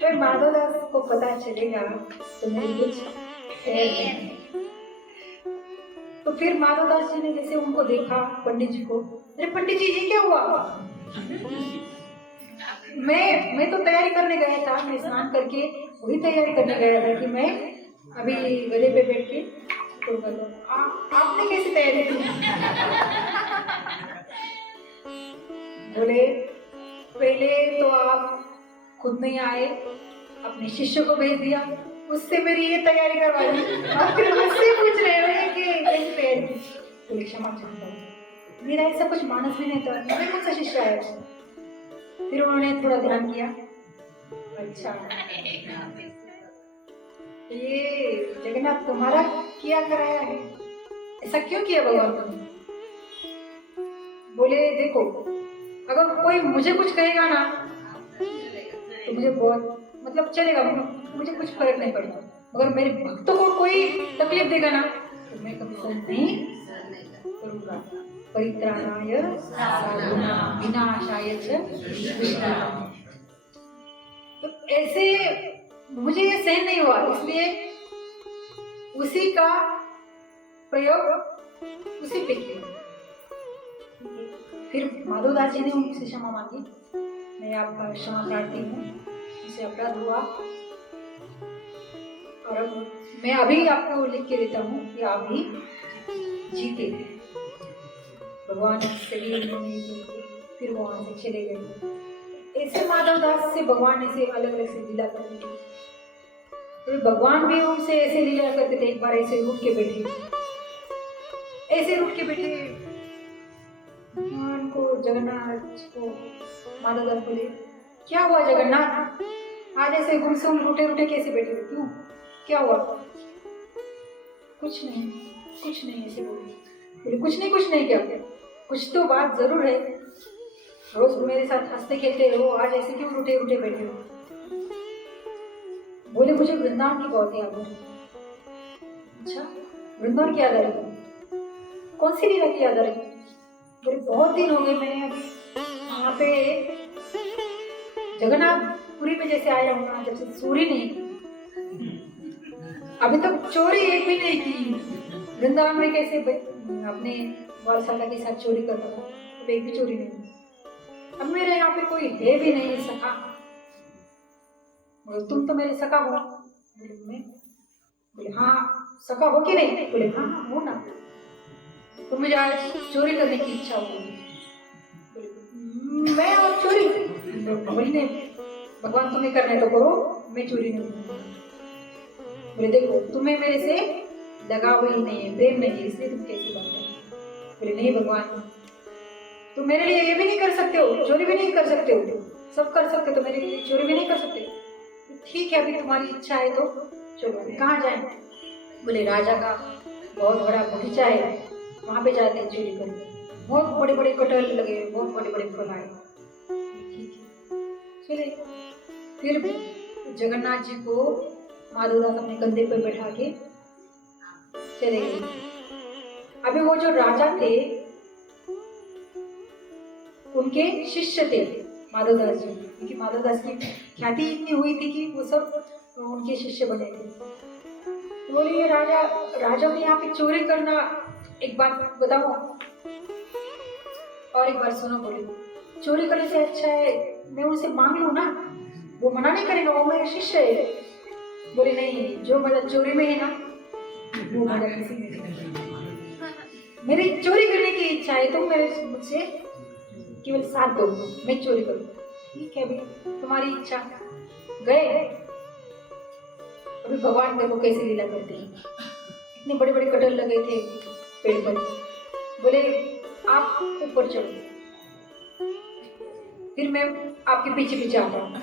फिर माधव दास को पता चलेगा तो मेरी कुछ खैर नहीं। तो फिर माधव दास जी ने जैसे उनको देखा, पंडित जी को, अरे पंडित जी ये क्या हुआ? मैं तो तैयारी करने गया था, मैं स्नान करके वही तैयारी करने गया था कि मैं अभी गधे पे बैठ के आपने कैसी तैयारी की? बोले पहले तो आप खुद नहीं आए, अपने शिष्य को भेज दिया, उससे मेरी ये तैयारी करवा दी, और फिर मुझसे पूछ रहे हो कि कैसी तैयारी की? बोले क्षमा चाहता हूँ, मेरा ऐसा कुछ मानस भी नहीं था, मेरे कौन सा शिष्य आया? फिर उन्होंने थोड़ा ध्यान किया, अच्छा ये जगन्नाथ तुम्हारा किया कराया है, ऐसा क्यों किया भगवान तुमने? बोले देखो, अगर कोई मुझे कुछ कहेगा ना तो मुझे बहुत मतलब चलेगा, मुझे कुछ फर्क नहीं पड़ेगा, मगर मेरे भक्तों को कोई तकलीफ देगा ना तो मैं कभी सहन नहीं करूंगा। परित्राणाय साधूनां विनाशाय च दुष्कृताम्। तो ऐसे मुझे ये सहन नहीं हुआ, इसलिए उसी का प्रयोग उसी पे किया। फिर माधव दास जी ने उनसे क्षमा मांगी, मैं आपका क्षमा प्रार्थी हूँ, मुझसे अपराध हुआ, और अब मैं अभी आपको लिख के देता हूँ कि आप ही जीते। भगवान शरीर में नहीं जीते, फिर वो वहां से चले गए। ऐसे माधव दास से भगवान ऐसे अलग अलग से लीला करते थे। तो भगवान भी उनसे ऐसे लीला करते थे। एक बार ऐसे उठ के बैठे, को जगन्नाथ को माधव दास बोले, क्या हुआ जगन्नाथ, आज ऐसे गुमसुम रूठे रूठे कैसे बैठे हो, क्यों, क्या हुआ? कुछ नहीं ऐसे बोले, कुछ नहीं क्या, कुछ तो बात जरूर है, रोज मेरे साथ हंसते खेलते हो, आज ऐसे क्यों रूठे रूठे बैठे हो? बोले मुझे वृंदावन की बहुत याद है। अच्छा, वृंदावन की याद आ रही, कौन सी लीला की याद आ रही? बोले बहुत दिन हो गए, मैंने अभी वहाँ पे जगन्नाथपुरी में जैसे आया हूँ ना, जब से चोरी नहीं की, अभी तक चोरी एक भी नहीं की। वृंदावन में कैसे अपने वालसाला के साथ चोरी करता था, अब एक भी चोरी नहीं। अब मेरे यहाँ पे कोई है भी नहीं सखा। बोले तुम तो मेरे सखा हो। बोले मैं, बोले हाँ सखा हो कि नहीं? बोले हाँ हो ना। तो मुझे आज चोरी करने की इच्छा हुई। बोले मैं और चोरी? बोले भगवान तुम्हें करना है तो करो, मैं चोरी नहीं करूंगा। बोले देखो तुम्हें मेरे से लगाव ही नहीं है, प्रेम नहीं है, इसलिए तुम कैसी बात है? बोले नहीं भगवान, तुम मेरे लिए ये भी नहीं कर सकते हो, चोरी भी नहीं कर सकते हो, सब कर सकते हो, तो मेरे लिए चोरी भी नहीं कर सकते। ठीक है, अभी तुम्हारी इच्छा है तो चलो, कहाँ जाएं? बोले राजा का बहुत बड़ा बगीचा है, वहां पे जाते हैं चोरी करने, बहुत बड़े बड़े कटहल लगे, बहुत बड़े बड़े फल आए। ठीक है चले। फिर जगन्नाथ जी को माधवदास अपने कंधे पर बैठा के चले गए। अभी वो जो राजा थे उनके शिष्य थे माधवदास जी, क्योंकि माधवदास की ख्याति इतनी हुई थी कि वो सब उनके शिष्य बने थे। बोले राजा में यहाँ पे चोरी करना, एक बात बताओ और एक बार सुनो। बोले चोरी करने से अच्छा है मैं उनसे मांग लूं ना, वो मना नहीं करेगा, वो मेरे शिष्य है। बोले नहीं, जो मजा चोरी में है ना वो मजा किसी में नहीं। मेरी चोरी करने की इच्छा है, तुम मेरे मुझसे केवल साथ दो, मैं चोरी करूं। ठीक है अभी तुम्हारी इच्छा। गए। अभी भगवान देखो कैसे लीला करते हैं, इतने बड़े बड़े कटहल लगे थे पेड़ पर। बोले आप ऊपर चढ़ो, फिर मैं आपके पीछे पीछे आता हूँ।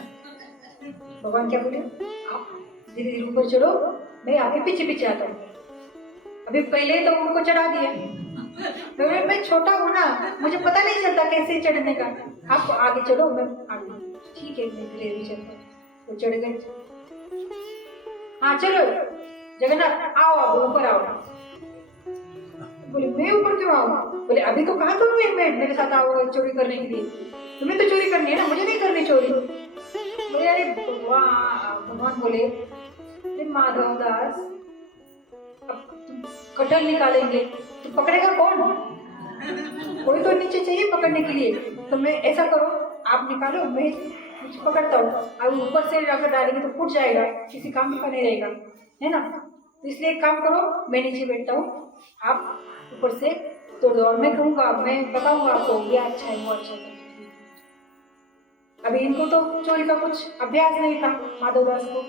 भगवान क्या बोले, आप धीरे धीरे ऊपर चढ़ो, मैं आपके पीछे पीछे आता हूँ। अभी पहले तो उनको चढ़ा दिया, मैं छोटा हूँ ना, मुझे पता नहीं चलता कैसे चढ़ने का, आप आगे चलो मैं आगे। ठीक है मैं धीरे धीरे चलता, तो चढ़ गए। हाँ चलो जगन्नाथ आओ, आप ऊपर आओ। बोले मैं ऊपर क्यों आऊँ? बोले अभी तो कहा तुमने मेरे साथ आओ चोरी करने के लिए, तुम्हें तो चोरी करनी है ना, मुझे नहीं करनी चोरी। बोले अरे भगवान बोले माधव दास, अब तुम कटहल निकालेंगे तो पकड़ेगा कौन? कोई तो नीचे चाहिए पकड़ने के लिए। तो मैं ऐसा करो, आप निकालो, मैं कुछ पकड़ता हूँ, अब ऊपर से अगर डालेंगे तो फूट जाएगा, किसी काम का नहीं रहेगा, है ना। तो इसलिए एक काम करो, मैं नीचे बैठता हूँ, आप ऊपर से तोड़ दो, और मैं कहूँगा, मैं बताऊंगा आपको ये अच्छा है वो अच्छा है। अभी इनको तो चोरी का कुछ अभ्यास नहीं था माधवदास को,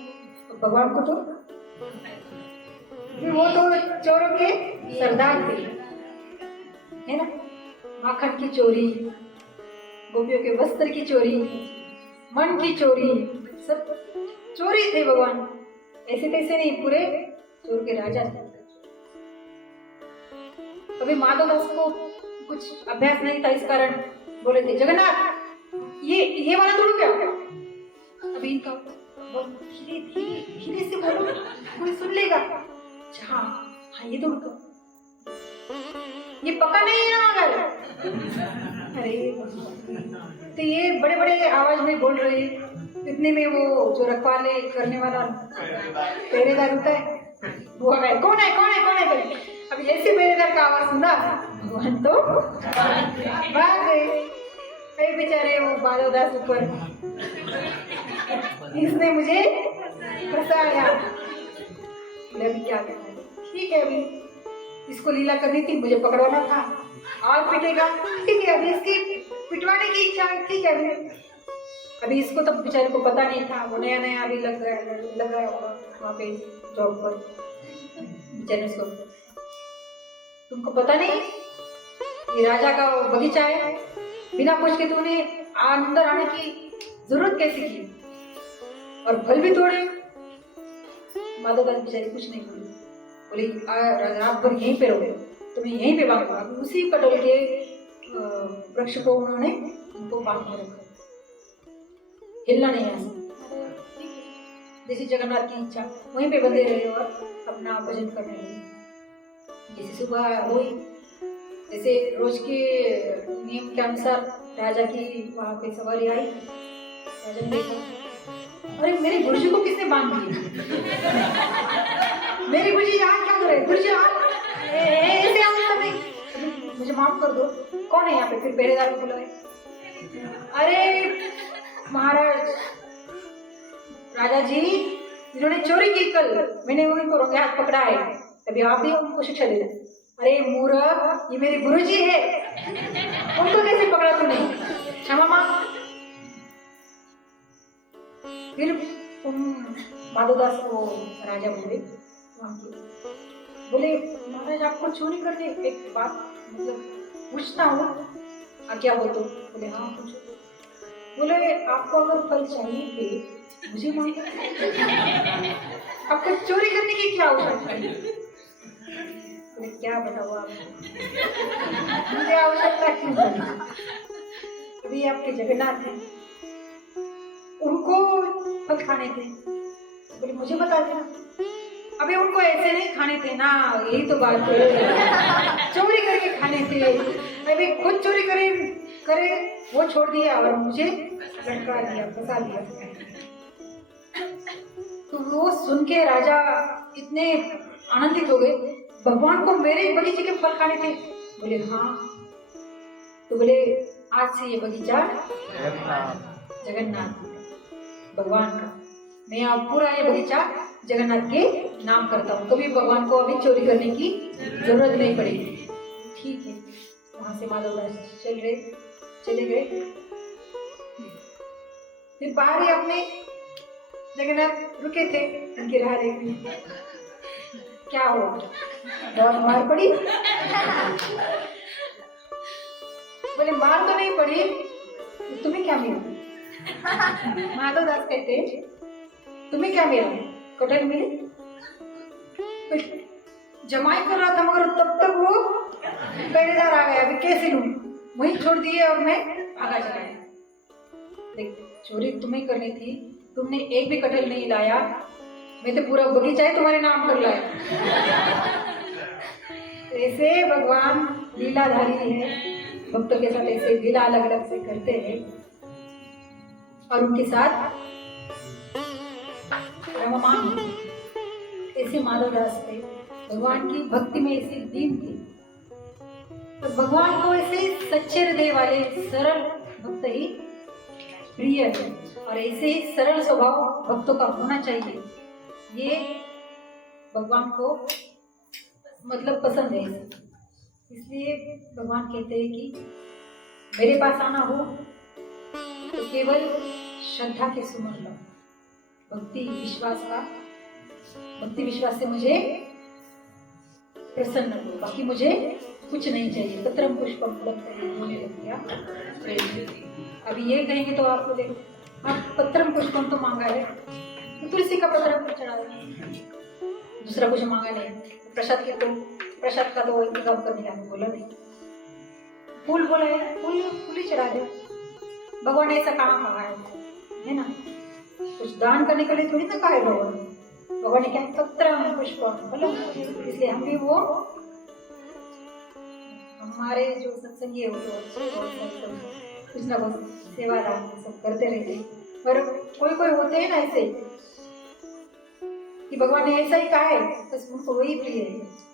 तो भगवान को तो वो तो चोरों के सरदार थे, है ना। माखन की चोरी, गोपियों के वस्त्र की चोरी, मन की चोरी, सब चोरी थे भगवान, ऐसे तैसे नहीं, पूरे चोर के राजा थे। कभी माधवदास को कुछ अभ्यास नहीं था, इस कारण बोले थे जगन्नाथ ये वाला तोड़ो क्या? अभी इनका धीरे धीरे धीरे से बोलो, कोई सुन लेगा। हाँ हाँ ये तोड़, ये पका नहीं है ना मगर। अरे तो ये बड़े बड़े आवाज में बोल रहे, इतने में वो जो रखवाले करने वाला पहरेदार होता है वो आ गए, कौन है कौन है कौन है करे। अब जैसे पहरेदार का आवाज सुना भगवान तो भाग गए। अरे बेचारे वो माधवदास ऊपर, इसने मुझे फंसाया। अभी क्या करना है, ठीक है अभी इसको लीला करनी थी, मुझे पकड़वाना था और पिटेगा, ठीक है अभी इसकी पिटवाने की इच्छा है, ठीक है अभी इसको तो बेचारे को पता नहीं था, वो नया नया अभी लग गया होगा वहाँ पे जॉब पर। बेचारे को तुमको पता नहीं ये राजा का बगीचा है, बिना पूछ के तूने अंदर आने की जरूरत कैसी की? और फल भी तोड़े। माधव दास बेचारी कुछ नहीं बोली, बोली रात भर यहीं पे रहोगे, तुम्हें यहीं पे बांधूंगा। उसी कटहल के वृक्ष को उन्होंने उनको बांध के रखा, हिलना नहीं है। जैसे जगन्नाथ की इच्छा, वहीं पे बंधे रहे और अपना भजन करने लगे। जैसे सुबह हुई, जैसे रोज के नियम के अनुसार राजा की वहां पे सवारी आई। राजा ने देखा, अरे मेरी गुरुजी को किसने बांध दिया? मेरी गुरुजी यहाँ क्या कर रहे? गुरुजी ऐसे मुझे माफ कर दो। कौन है यहाँ पे? फिर पहरेदार को बुलाए। अरे महाराज, राजा जी जिन्होंने चोरी की कल, मैंने उनको रंगे हाथ पकड़ा है, तभी आप भी उनको शिक्षा दे रहे। अरे मूर्ख, ये मेरे गुरुजी है, उनको कैसे पकड़ा तूने? क्षमा मांग। फिर माधवदास को राजा बोले महाराज आपको चोरी करने एक बात मतलब पूछना हो, क्या हो तो? बोले हाँ पूछो। बोले आपको अगर फल चाहिए थे मुझे मांगो, आपको चोरी करने की क्या आवश्यकता है? बोले क्या बताओ आप, मुझे आवश्यकता क्यों पड़ी? अभी आपके जगन्नाथ हैं, उनको फल खाने थे। बोले मुझे बता देना। अबे उनको ऐसे नहीं खाने थे ना, यही तो बात है, चोरी करके खाने थे। अभी खुद चोरी करे वो छोड़ दिया और मुझे लटका दिया, फंसा दिया। तो वो सुन के राजा इतने आनंदित हो गए, भगवान को मेरे बगीचे के फल खाने थे? बोले हाँ। तो बोले आज से ये बगीचा जगन्नाथ भगवान का, मैं अब पूरा ये बगीचा जगन्नाथ के नाम करता हूँ, कभी भगवान को अभी चोरी करने की जरूरत नहीं पड़ेगी। ठीक है। वहां से माधवदास चले गए। फिर बाहर ही अपने जगन्नाथ रुके थे, उनकी राह देखने। क्या हुआ? बहुत मार पड़ी? बोले मार तो नहीं पड़ी, तुम्हें क्या मिला? माधवदास कहते तुम्हें क्या मिला? कटहल मिले? जमाई कर रहा था मगर तब तक वो पहरेदार आ गया, अभी कैसे लूं? वहीं छोड़ दिए और मैं भागा चला गया। देख, चोरी तुम्हें करनी थी, तुमने एक भी कटहल नहीं लाया, मैं तो पूरा बगीचा ही तुम्हारे नाम कर लाया। ऐसे भगवान लीलाधारी है, भक्तों के साथ ऐसे लीला अलग अलग से करते हैं। और उनके साथ रममान ऐसे माधवदास थे, भगवान की भक्ति में ऐसे दीन थे। तो भगवान को ऐसे सच्चे हृदय वाले सरल भक्त ही प्रिय है, और ऐसे ही सरल स्वभाव भक्तों का होना चाहिए। ये भगवान को मतलब पसंद है। इसलिए भगवान कहते हैं कि मेरे पास आना हो तो केवल श्रद्धा के सुमन लो, भक्ति विश्वास से मुझे प्रसन्न हो, बाकी मुझे कुछ नहीं चाहिए। पत्रम पुष्पम होने लग गया। अभी ये कहेंगे तो आपको देखो, आप पत्रम पुष्पम तो मांगा है, तो तुलसी का पत्र चढ़ा दें, दूसरा कुछ मांगा नहीं। प्रसाद का तो इंतजाम करने का बोला नहीं, फूल बोला है, फूल ही चढ़ा दे। भगवान ऐसा कहाँ कहा है ना? कुछ दान करने के लिए थोड़ी ना कहा है भगवान ने क्या पत्रम पुष्पम बोला। इसलिए हम भी वो हमारे जो सत्संगी है वो कुछ ना कुछ सेवादान सब करते रहते। पर कोई होते हैं ना ऐसे कि भगवान ने ऐसा ही कहा है, बस उनको वही प्रिय है।